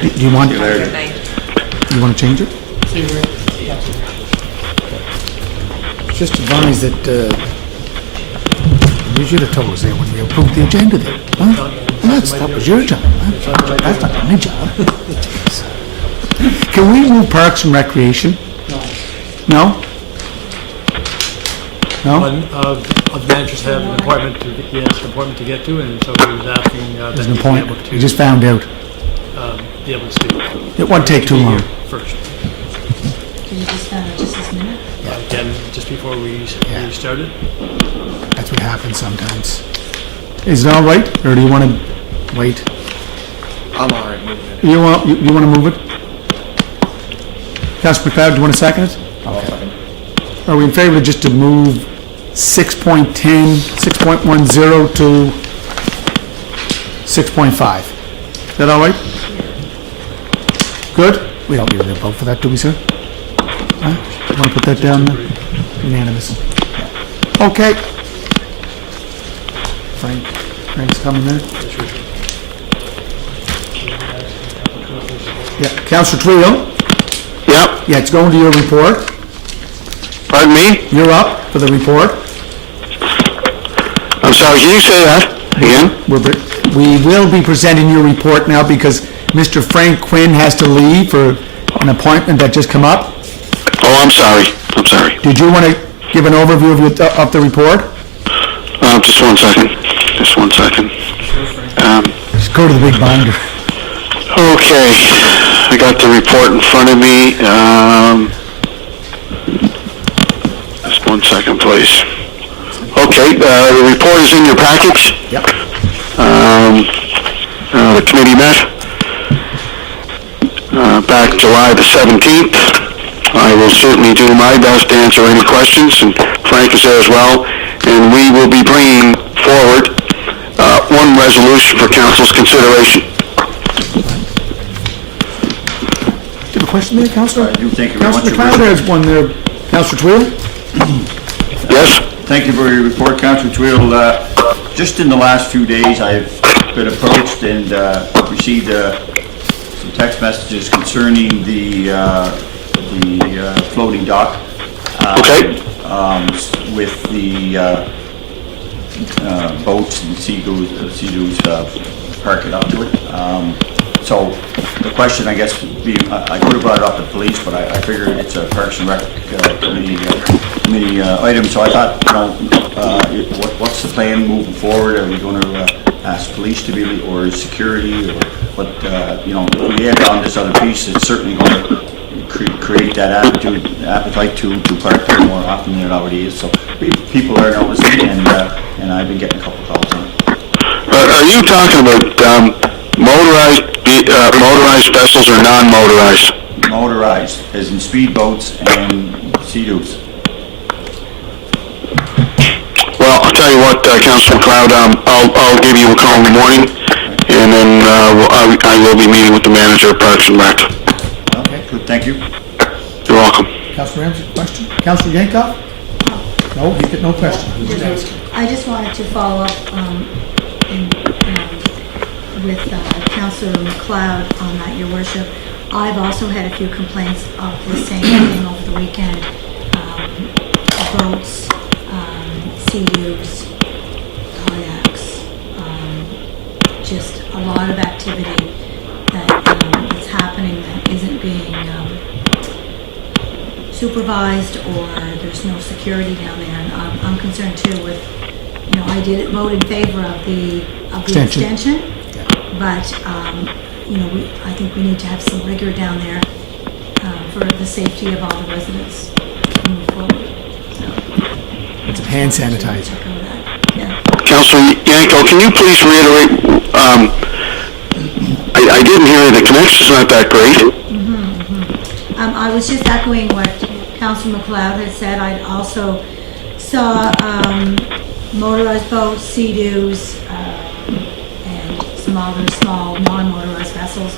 Do you want, Good night. you want to change it? Just advise that, you should have told us that when we approved the agenda there. Huh? That was your job. Huh? That's not my job. Jeez. Can we move Parks and Recreation? No. No? One of the managers have an appointment to, he has an appointment to get to, and so he was asking that There's he an be appointment. able We just found out. be able to speak. It won't take too Be here long. First. Can you just this minute? Again, just before we started. That's what happens sometimes. Is it all right, or do you want to wait? I'm all right moving it. You want to move it? Councilor McLeod, do you want to second it? Are we in favor just to move 6.10, 6.10 to 6.5? Is that all right? Good? We don't need a vote for that, do we, sir? Huh? Want to put that down there? Unanimous. Okay. Frank's coming there. Yeah, Councilor Trio? Yep. Yeah, it's going to your report. Pardon me? You're up for the report. I'm sorry, can you say that again? We will be presenting your report now because Mr. Frank Quinn has to leave for an appointment that just come up. Oh, I'm sorry. I'm sorry. Did you want to give an overview of the report? Just 1 second. Just 1 second. Just go to the big binder. Oh, Okay, I got the report in front of me. Just 1 second, please. Okay, the report is in your package. Yep. The committee met back July the 17th. I will certainly do my best to answer any questions, and Frank is there as well. And we will be bringing forward one resolution for council's consideration. Do you have a question there, Councillor? I do. Thank you very much, Councillor Your McLeod Worship. has one there. Councillor Twill? Yes? Thank you for your report, Councillor Twill. Just in the last few days, I've been approached and received some text messages concerning the floating dock. Okay. With the boats and sea-doos parking up to it. So the question, I guess, would be, I could have brought it up at police, but I figured it's a Parks and Rec committee item. So I thought, what's the plan moving forward? Are we going to ask police to be, or security, or what? If we add on this other piece, it's certainly going to create that appetite to park there more often than it already is. So people are noticing, and I've been getting a couple calls on it. Are you talking about motorized vessels or non-motorized? Motorized, as in speedboats and sea-doos. Well, I'll tell you what, Councilor McLeod, I'll give you a call in the morning, and then I will be meeting with the manager of Parks and Rec. Okay, good, thank you. You're welcome. Councillor Ramsey, question? Councillor Yankoff? No, you get no question. I just wanted to follow up with Councillor McLeod on that, Your Worship. I've also had a few complaints of the same thing over the weekend. Boats, sea-doos, kayaks, just a lot of activity that's happening that isn't being supervised, or there's no security down there. And I'm concerned too with, I did vote in favor of the extension, but I think we need to have some rigor down there for the safety of all the residents moving forward. It's a hand sanitizer. Check on that. Yeah. Councilor Yanko, can you please reiterate, I didn't hear the connection's not that great. I was just echoing what Councilor McLeod had said. I also saw motorized boats, sea-doos, and some other small non-motorized vessels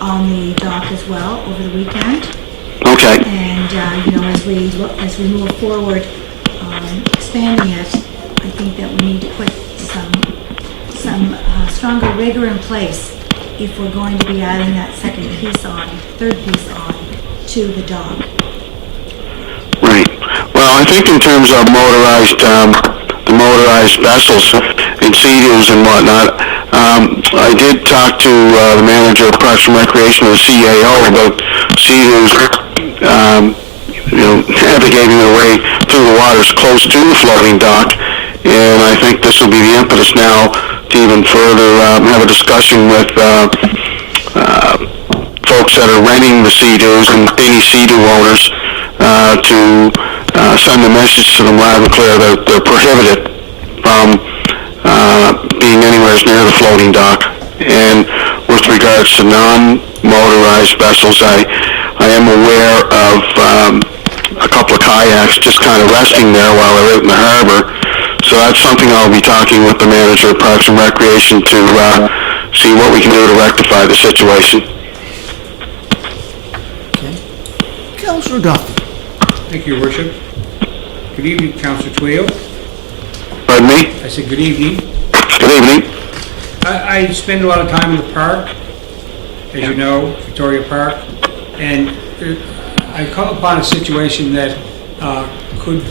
on the dock as well over the weekend. Okay. And as we move forward, expanding it, I think that we need to put some stronger rigor in place if we're going to be adding that third piece on to the dock. Right. Well, I think in terms of the motorized vessels and sea-doos and whatnot, I did talk to the manager of Parks and Recreation, the CAO, about sea-doos, navigating their way through the waters close to the floating dock. And I think this will be the impetus now to even further have a discussion with folks that are renting the sea-doos and any sea-doo owners to send a message to them loud and clear that they're prohibited from being anywhere near the floating dock. And with regards to non-motorized vessels, I am aware of a couple of kayaks just kind of resting there while they're out in the harbor. So that's something I'll be talking with the manager of Parks and Recreation to see what we can do to rectify the situation. Okay. Councillor Duffy? Thank you, Your Worship. Good evening, Councillor Twill. Pardon me? I said good evening. Good evening. I spend a lot of time in the park, as you know, Victoria Park, and I come upon a situation that could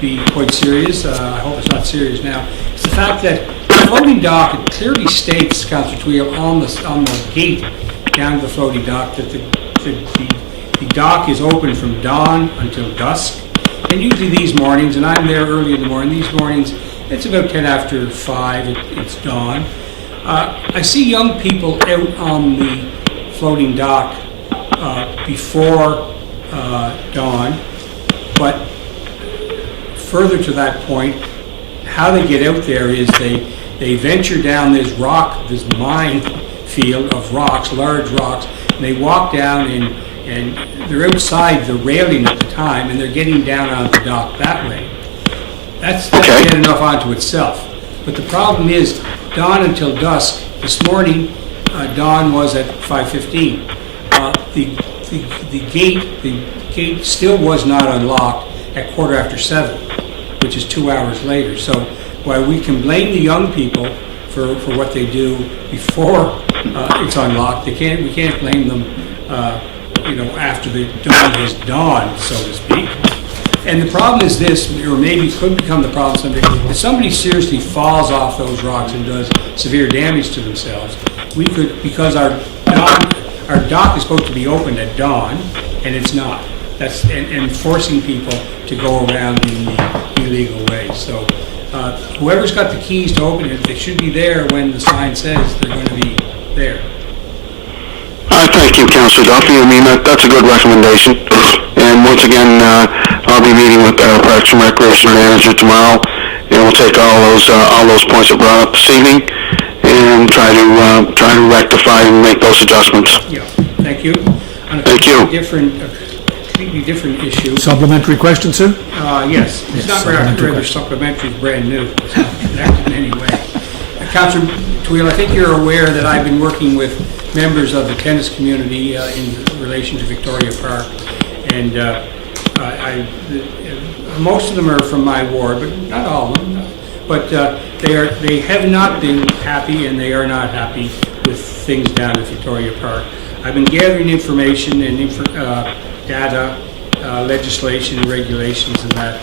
be quite serious. I hope it's not serious now. It's the fact that the floating dock, it clearly states, Councillor Twill, on the gate down to the floating dock that the dock is open from dawn until dusk. And usually these mornings, and I'm there early in the morning, these mornings, it's about 10 after 5, it's dawn. I see young people out on the floating dock before dawn, but further to that point, how they get out there is they venture down this minefield of rocks, large rocks, and they walk down and they're outside the railing at the time, and they're getting down on the dock that way. That's bad enough onto itself. But the problem is, dawn until dusk. This morning, dawn was at 5:15. The gate still was not unlocked at 7:15, which is 2 hours later. So while we can blame the young people for what they do before it's unlocked, we can't blame them after the dawn has dawned, so to speak. And the problem is this, or maybe could become the problem someday, if somebody seriously falls off those rocks and does severe damage to themselves, we could, because our dock is supposed to be opened at dawn, and it's not. That's and forcing people to go around in the illegal way. So whoever's got the keys to open it, they should be there when the sign says they're going to be there. Thank you, Councillor Duffy. I mean, that's a good recommendation. And once again, I'll be meeting with our Parks and Recreation Manager tomorrow, and we'll take all those points that brought up this evening and try to rectify and make those adjustments. Yeah, thank you. Thank you. Completely different issue. Supplementary question, sir? Yes. It's not rather supplementary, it's brand new. It's not connected in any way. Councillor Tweel, I think you're aware that I've been working with members of the tennis community in relation to Victoria Park, and most of them are from my ward, but not all of them. But they have not been happy, and they are not happy with things down at Victoria Park. I've been gathering information and data, legislation, and regulations, and that.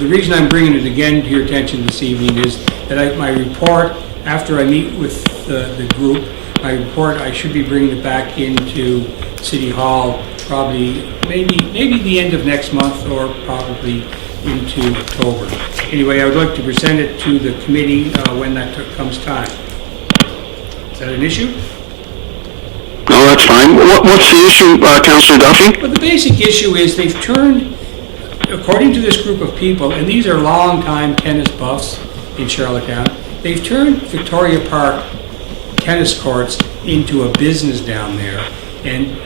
The reason I'm bringing it again to your attention this evening is that my report, after I meet with the group, my report, I should be bringing it back into City Hall probably, maybe the end of next month or probably into October. Anyway, I would like to present it to the committee when that comes time. Is that an issue? No, that's fine. What's the issue, Councillor Duffy? Well, the basic issue is they've turned, according to this group of people, and these are long-time tennis buffs in Charlottetown, they've turned Victoria Park tennis courts into a business down there, and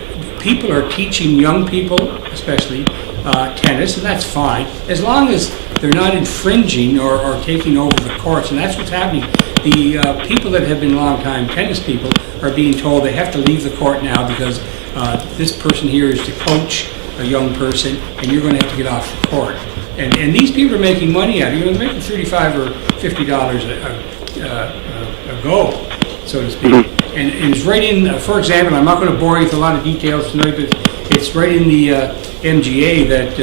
people are teaching young people, especially, tennis, and that's fine, as long as they're not infringing or taking over the courts, and that's what's happening. The people that have been long-time tennis people are being told they have to leave the court now because this person here is to coach a young person, and you're going to have to get off the court. And these people are making money out of it. They're making $35 or $50 a go, so to speak. And it's right in, for example, I'm not going to bore you with a lot of details tonight, but it's right in the MGA that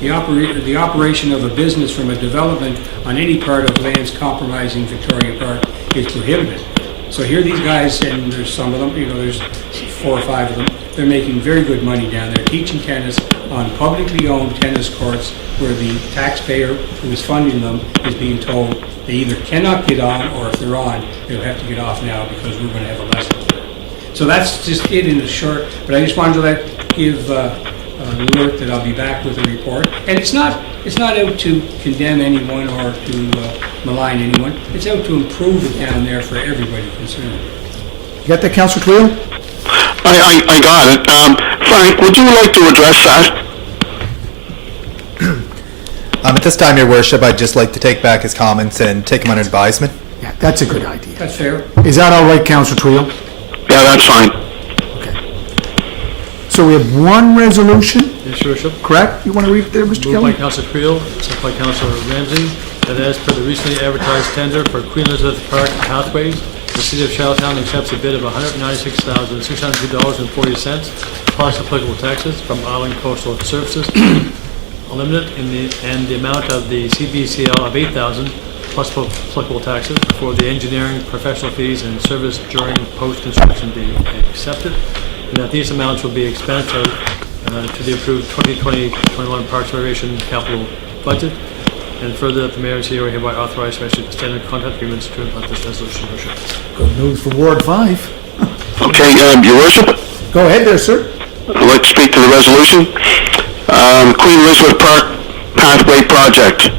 the operation of a business from a development on any part of lands compromising Victoria Park is prohibited. So here these guys, and there's some of them, there's 4 or 5 of them, they're making very good money down there teaching tennis on publicly owned tennis courts where the taxpayer who is funding them is being told they either cannot get on, or if they're on, they'll have to get off now because we're going to have a lesson. So that's just it in a short, but I just wanted to give an alert that I'll be back with a report. And it's not out to condemn anyone or to malign anyone. It's out to improve it down there for everybody concerned. You got that, Councillor Tweel? I got it. Frank, would you like to address that? At this time, Your Worship, I'd just like to take back his comments and take them under advisement. Yeah, that's a good idea. That's fair. Is that all right, Councillor Tweel? Yeah, that's fine. Okay. So we have one resolution, Yes, Your Worship. correct? You want to read it there, Mr. Moved by Kelly? Councillor Creel, second by Councillor Ramsey, that as per the recently advertised tender for Queen Elizabeth Park Pathways, the City of Charlottetown accepts a bid of $196,602.40 plus applicable taxes from Island Coastal Services Limited and the amount of the CBCL of $8,000 plus applicable taxes for the engineering, professional fees, and service during post-construction be accepted, and that these amounts will be expended to the approved 2020-21 Parks and Recreation capital budget. and further that the mayor is hereby authorized to execute standard contract agreements to implement this resolution, Your Worship. Good news for Ward 5. Okay, Your Worship, Go ahead there, sir. I'd like to speak to the resolution. Queen Elizabeth Park Pathway Project.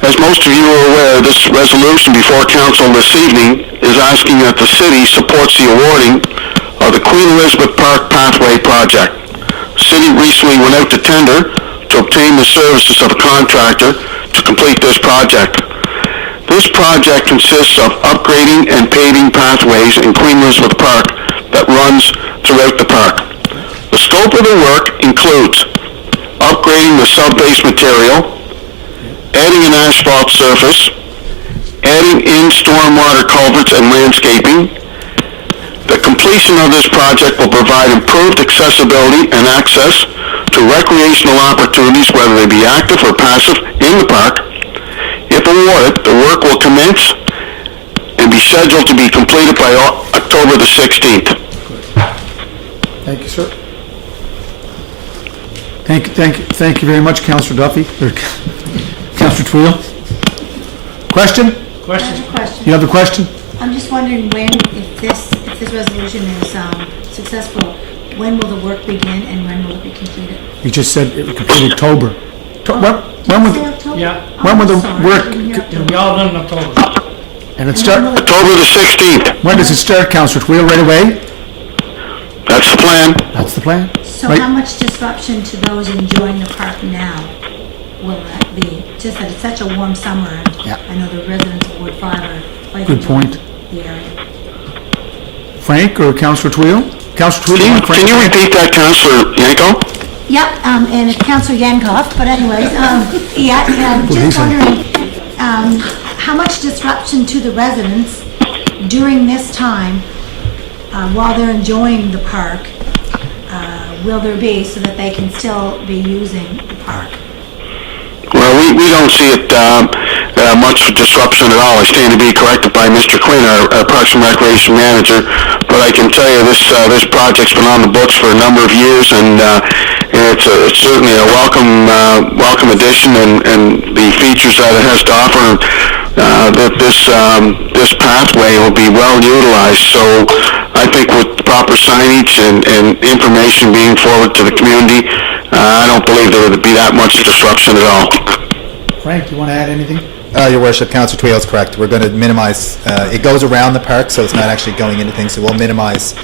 As most of you are aware, this resolution before council this evening is asking that the city supports the awarding of the Queen Elizabeth Park Pathway Project. The city recently went out to tender to obtain the services of a contractor to complete this project. This project consists of upgrading and paving pathways in Queen Elizabeth Park that runs throughout the park. The scope of the work includes upgrading the sub-base material, adding an asphalt surface, adding in stormwater culverts and landscaping. The completion of this project will provide improved accessibility and access to recreational opportunities, whether they be active or passive, in the park. If awarded, the work will commence and be scheduled to be completed by October the 16th. Thank you, sir. Thank you very much, Councillor Duffy, or Councillor Twill. Question? I have a question. You have a question? I'm just wondering when, if this resolution is successful, when will the work begin and when will it be completed? You just said it was completed October. When will, Say October? Yeah. when will the Sorry, I work, didn't hear It'll be all done in October. and it start, October the 16th. when does it start, Councillor Twill, right away? That's the plan. That's the plan? So Right. how much disruption to those enjoying the park now will that be? Just that it's such a warm summer, and Yeah. I know the residents of Ward 5 are quite Good enjoying point. the area. Frank or Councillor Twill? Councillor Twill, Can, want Frank? can you repeat that, Councillor Yanko? Yep, and it's Councillor Yankoff, but anyways, just wondering, how much disruption to the residents during this time, while they're enjoying the park, will there be so that they can still be using the park? Well, we don't see it much disruption at all. I stand to be corrected by Mr. Quinn, our Parks and Recreation Manager, but I can tell you this project's been on the books for a number of years, and it's certainly a welcome addition, and the features that it has to offer, that this pathway will be well utilized. So I think with proper signage and information being forwarded to the community, I don't believe there would be that much disruption at all. Frank, you want to add anything? Your Worship, Councillor Twill is correct. We're going to minimize, it goes around the park, so it's not actually going into things, so we'll minimize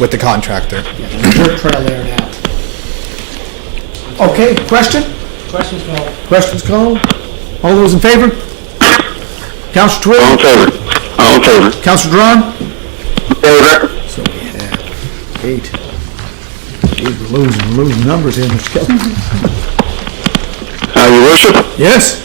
with the contractor. There's a dirt trail there now. Okay, question? Questions called? Questions called? All those in favor? Councillor All in Twill? favor? All in favor? Councillor Drawn? Favor. So we have 8. We're losing numbers here, Mr. Kelly. Your Worship? Yes?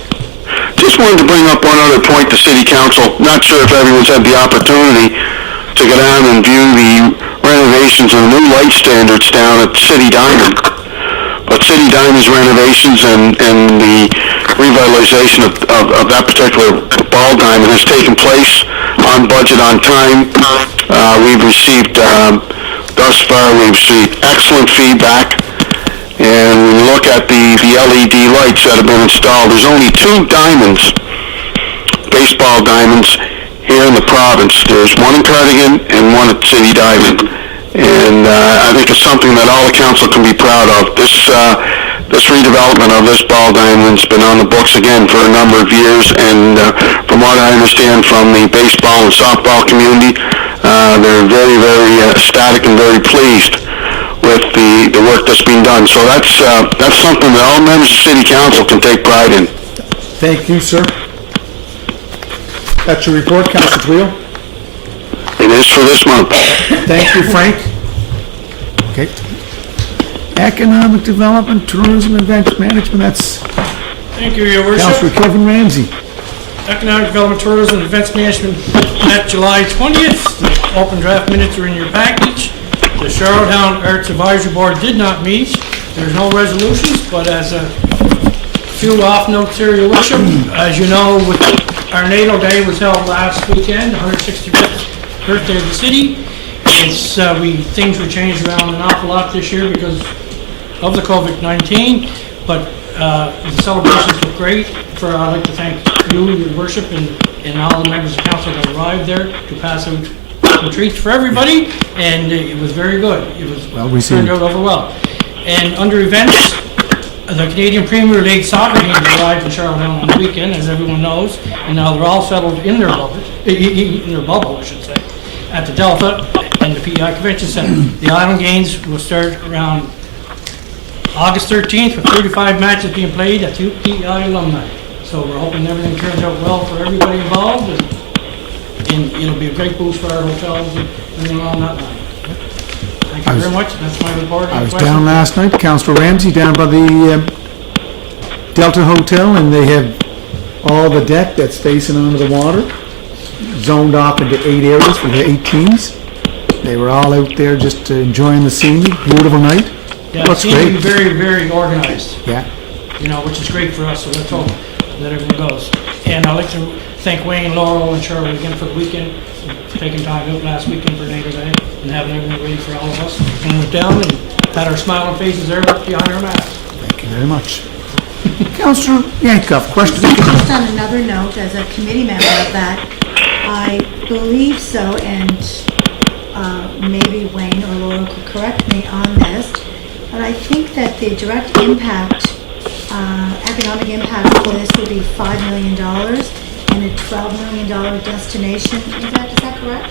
Just wanted to bring up one other point to City Council. Not sure if everyone's had the opportunity to go down and view the renovations and the new light standards down at City Diamond. But City Diamond's renovations and the revitalization of that particular ball diamond has taken place on budget, on time. We've received, thus far, we've received excellent feedback. And when you look at the LED lights that have been installed, there's only 2 diamonds, baseball diamonds, here in the province. There's one in Cardigan and one at City Diamond. And I think it's something that all the council can be proud of. This redevelopment of this ball diamond's been on the books again for a number of years, and from what I understand from the baseball and softball community, they're very, very ecstatic and very pleased with the work that's being done. So that's something that all members of City Council can take pride in. Thank you, sir. That's your report, Councillor Twill. It is for this month. Thank you, Frank. Okay. Economic Development, Tourism, Event Management, that's Thank you, Your Worship. Councillor Kevin Ramsey. Economic Development, Tourism, and Events Management met July 20th. The open draft minutes are in your package. The Sheridan Arts Advisory Board did not meet. There's no resolutions, but as a few off notes here, Your Worship, as you know, with our NATO Day was held last weekend, 165th birthday of the city. It's things were changed around an awful lot this year because of the COVID-19, but The celebrations look great. I'd like to thank you, your worship, and all the members of council that arrived there to pass out some treats for everybody, and it was very good. It was Well received. turned out over well. And under events, the Canadian Premier League soccer team arrived in Sheridan on the weekend, as everyone knows, and now they're all settled in their bubble, I should say, at the Delta and the PEI Convention Center. The Island Games will start around August 13th with 35 matches being played at the PEI alumni. So we're hoping everything turns out well for everybody involved, and it'll be a great boost for our hotels and everything along that line. Thank you very much. That's my report. I was down last night, Councillor Ramsey, down by the Delta Hotel, and they have all the deck that's facing onto the water, zoned off into 8 areas for the 8 teams. They were all out there just enjoying the scenery. Beautiful night. Yeah, Looks it seems to be great. very, very organized. Yeah. Which is great for us, so let's hope that everything goes. And I'd like to thank Wayne, Laurel, and Shirley again for the weekend, for taking time out last weekend for Neighbor Day, and having everything ready for all of us. And we went down and had our smiling faces there behind our masks. Thank you very much. Councillor Yankoff, question? Just on another note, as a committee member of that, I believe so, and maybe Wayne or Laurel could correct me on this, but I think that the direct impact, economic impact for this would be $5 million and a $12 million destination impact. Is that correct?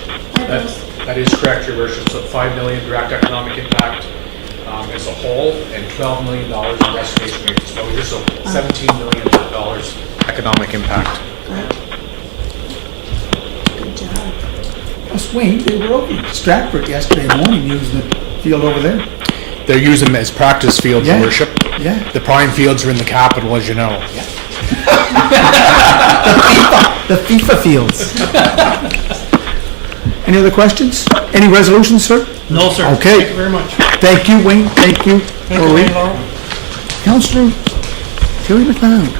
That is correct, Your Worship. So 5 million direct economic impact as a whole, and $12 million in destination rate exposure, so $17 million economic impact. Good job. Yes, Wayne, they were over in Stratford yesterday morning using the field over there. They're using them as practice fields, Yeah. Your Worship. Yeah. The prime fields are in the capital, as you know. The FIFA fields. Any other questions? Any resolutions, sir? No, sir. Okay. Thank you very much. Thank you, Wayne. Thank you. Thank you, Wayne, Laurel. Councillor Terry McLeod.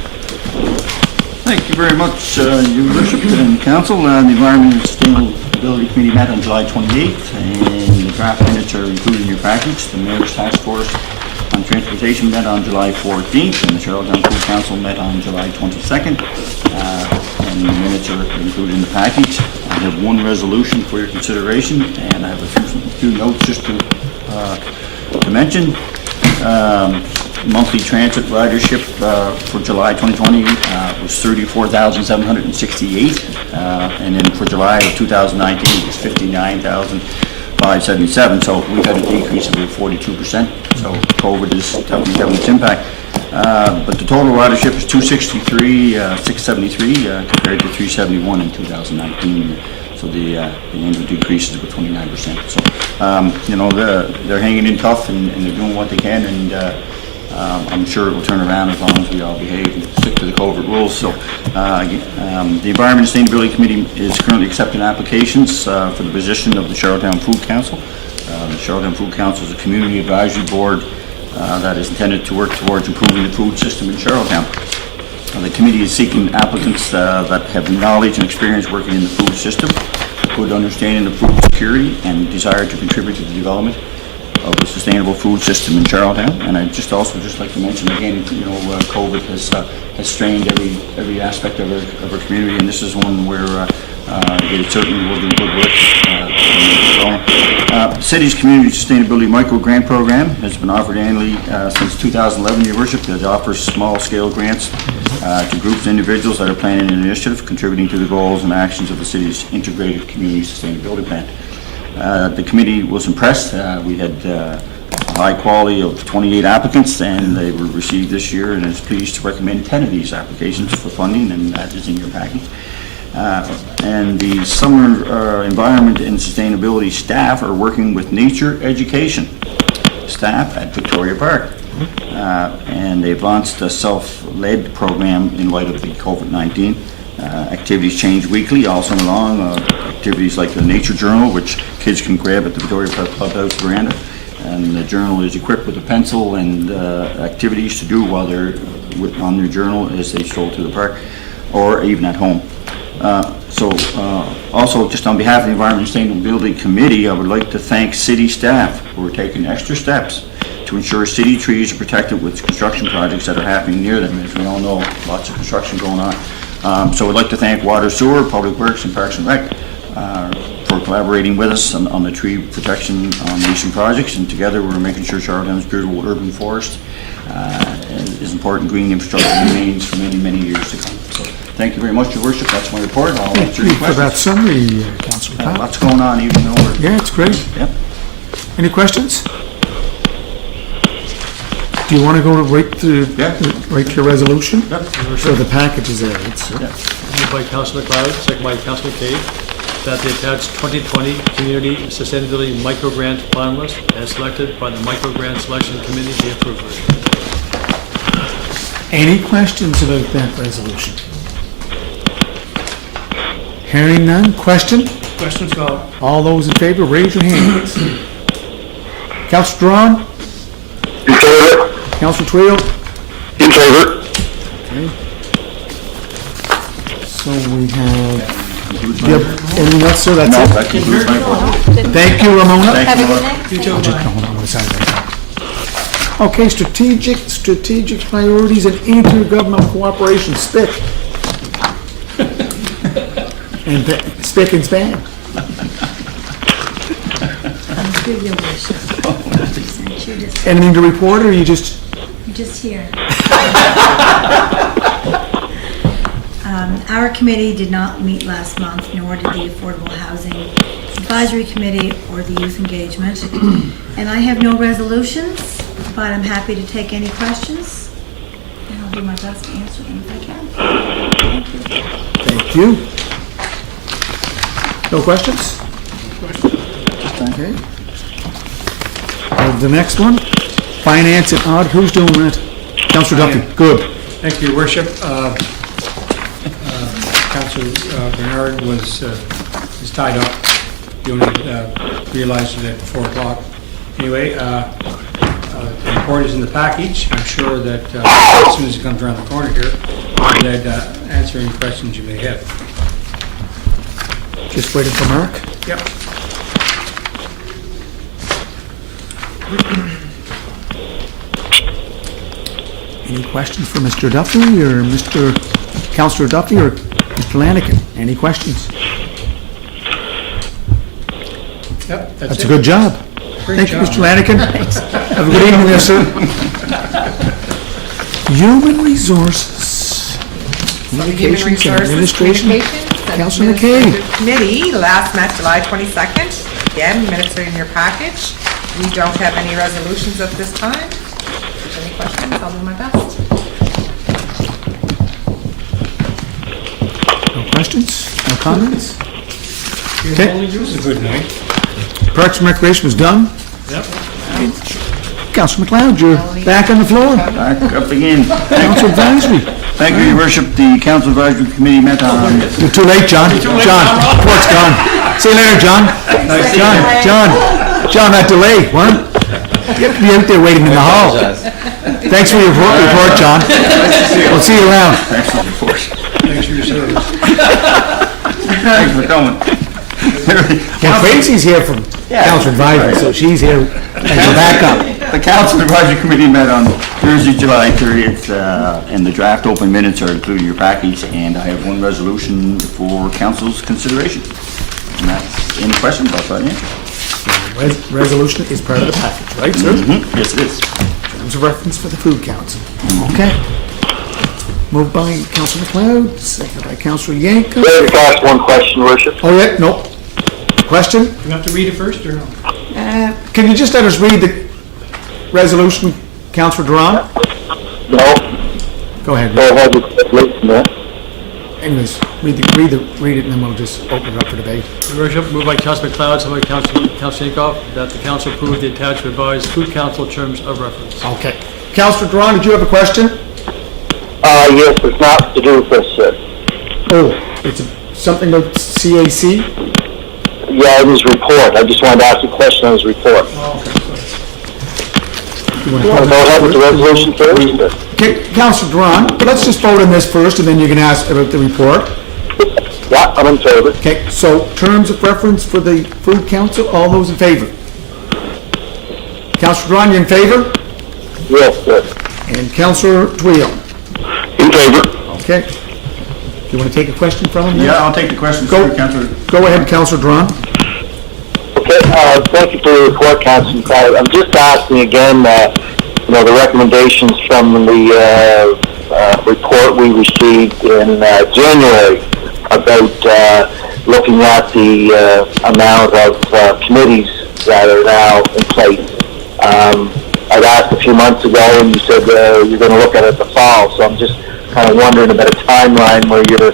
Thank you very much, Your Worship and Council. The Environment and Sustainability Committee met on July 28th, and the draft minutes are included in your package. The Mayor's Task Force on Transportation met on July 14th, and the Sheridan Food Council met on July 22nd, and the minutes are included in the package. I have one resolution for your consideration, and I have a few notes just to mention. Monthly transit ridership for July 2020 was 34,768, and then for July of 2019 it was 59,577. So we've had a decrease of about 42%. So COVID is definitely having its impact. But the total ridership is 263,673 compared to 371 in 2019. So the annual decrease is about 29%. So they're hanging in tough, and they're doing what they can, and I'm sure it will turn around as long as we all behave and stick to the COVID rules. So the Environment and Sustainability Committee is currently accepting applications for the position of the Sheridan Food Council. The Sheridan Food Council is a community advisory board that is intended to work towards improving the food system in Sheridan. The committee is seeking applicants that have knowledge and experience working in the food system, good understanding of food security, and desire to contribute to the development of a sustainable food system in Sheridan. And I'd just like to mention again, COVID has strained every aspect of our community, and this is one where it certainly will do good work. The city's community sustainability micro grant program has been offered annually since 2011, Your Worship. It offers small-scale grants to groups and individuals that are planning an initiative contributing to the goals and actions of the city's integrated community sustainability plan. The committee was impressed. We had a high quality of 28 applicants, and they were received this year, and is pleased to recommend 10 of these applications for funding, and that is in your package. And the summer environment and sustainability staff are working with nature education staff at Victoria Park. And they've launched a self-led program in light of the COVID-19. Activities change weekly all summer long. Activities like the Nature Journal, which kids can grab at the Victoria Park Clubhouse veranda. And the journal is equipped with a pencil and activities to do while they're on their journal as they stroll through the park, or even at home. Also, just on behalf of the Environment and Sustainability Committee, I would like to thank city staff who are taking extra steps to ensure city trees are protected with construction projects that are happening near them. As we all know, lots of construction going on. So we'd like to thank Water, Sewer, Public Works, and Parks and Rec for collaborating with us on the tree protection on recent projects, and together we're making sure Sheridan's beautiful urban forest is important green infrastructure remains for many, many years to come. So thank you very much, Your Worship. That's my report. I'll answer your For that questions. summary, Councillor McLeod. Lots going on, even though we're... Yeah, it's great. Yep. Any questions? Do you want to go right to your resolution? Yep. So the package is there. It's, Moved by Councillor McLeod, second by Councillor Kay, that the attached 2020 Community Sustainability Micro Grant finalist, as selected by the Micro Grant Selection Committee, be approved. Any questions about that resolution? Hearing none. Question? Questions called. All those in favor, raise your hands. Councillor Drawn? In favor? Councillor Twill? In favor? Okay. So we have... Anything else, sir? That's No, it? that concludes my report. Thank you, Ramona. Thank you, Mark. You too, bye. Okay, strategic priorities and intergovernmental cooperation, SPIC. And SPIC and SPAN. Sounds good, Your Worship. Since you're just- Anything to report, or you just... you're just here. Our committee did not meet last month, nor did the Affordable Housing Advisory Committee or the Youth Engagement. And I have no resolutions, but I'm happy to take any questions, and I'll do my best to answer them if I can. Thank you. Thank you. No questions? Okay. The next one, finance and audit, who's doing that? Councillor Duffy, good. Thank you, Your Worship. Councillor Bernard is tied up. He only realized it at 4 o'clock. Anyway, the report is in the package. I'm sure that as soon as it comes around the corner here, I'll be glad to answer any questions you may have. Just waiting for Mark. Yep. Any questions for Mr. Duffy or Councillor Duffy or Mr. Lanigan? Any questions? Yep, That's a good job. Great Thank you, job. Mr. Lanigan. Have a good evening there, sir. Human Resources, Communications and Administration. Councillor McKay. Committee last met July 22nd. Again, minutes are in your package. We don't have any resolutions at this time. If there's any questions, I'll do my best. No questions? No comments? Okay. It was a good night. Parks and Recreation was done. Yep. Councillor McLeod, you're back on the floor. Back up again. Council Advisory. Thank you, Your Worship. The Council Advisory Committee met on... You're too late, John. John, report's gone. See you later, John. John, that delay, weren't? You have to be out there waiting in the hall. Thanks for your report, John. We'll see you around. Thanks for the report. Thanks for your service. Thanks for coming. Yeah, Tracy's here from Council Advisory, so she's here as a backup. The Council Advisory Committee met on Thursday, July 30th, and the draft open minutes are included in your package, and I have one resolution for Council's consideration. And that's, any questions, I'll try to answer. Resolution is part of the package, right, sir? Yes, it is. Terms of reference for the Food Council. Okay. Moved by Councillor McLeod, seconded by Councillor Yanko. Let me ask one question, Worship. Oh, yeah, no. Question? You have to read it first, or no? Can you just let us read the resolution, Councillor Duran? No. Go ahead. Go ahead with the resolution there. Anyways, read it, and then we'll just open it up for debate. Your Worship, moved by Councillor McLeod, second by Councillor Yankoff, that the council approve the attached revised Food Council terms of reference. Okay. Councillor Duran, did you have a question? Yes, it's not to do with this, sir. Oh, it's something about CAC? Yeah, in his report. I just wanted to ask a question on his report. You want You want to go ahead with the resolution first? Okay, Councillor Duran, let's just vote on this first, and then you can ask about the report. Yeah, I'm in favor. Okay, so terms of reference for the Food Council, all those in favor? Councillor Duran, you in favor? Yes, sir. And Councillor Twill. In favor. Okay. Do you want to take a question from him? then? Yeah, I'll take the question, Go. Councillor. Go ahead, Councillor Drawn. Okay, thank you for your report, Councilman Cloud. I'm just asking again, the recommendations from the report we received in January about looking at the amount of committees that are now in place. I'd asked a few months ago, and you said you're going to look at it the fall. So I'm just kind of wondering about a timeline where your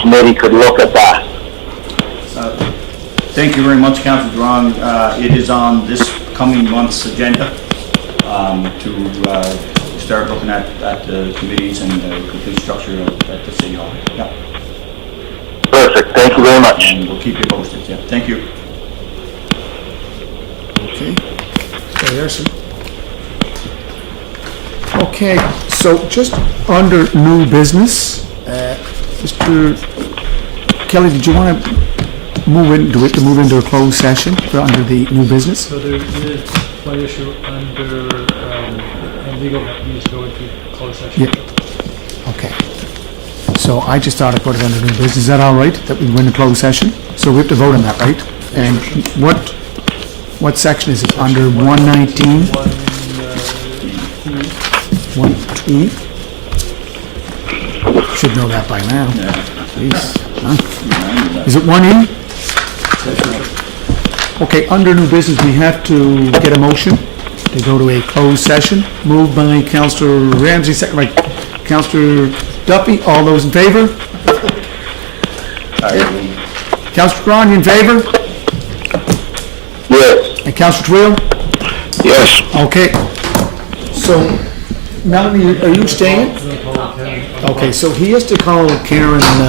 committee could look at that. Thank you very much, Councillor Drawn. It is on this coming month's agenda to start looking at the committees and the complete structure at the City Hall. Yeah. Perfect. Thank you very much. And we'll keep you posted. Yeah. Thank you. Okay. Stay there, sir. Okay, so just under new business, Mr. Kelly, did you want to move into a closed session under the new business? So there is one issue under, legal that needs to go into closed session. Yeah. Okay. So I just thought I put it under new business. Is that all right, that we went into closed session? So we have to vote on that, right? And what section is it? Under 119? 1E? Should know that by now. Jeez. Huh? Is it 1E? Okay, under new business, we have to get a motion to go to a closed session. Moved by Councillor Ramsey, second by Councillor Duffy. All those in favor? Councillor Cron, you in favor? Yes. And Councillor Twill? Yes. Okay. So, Melanie, are you staying? Okay, so he has to call Karen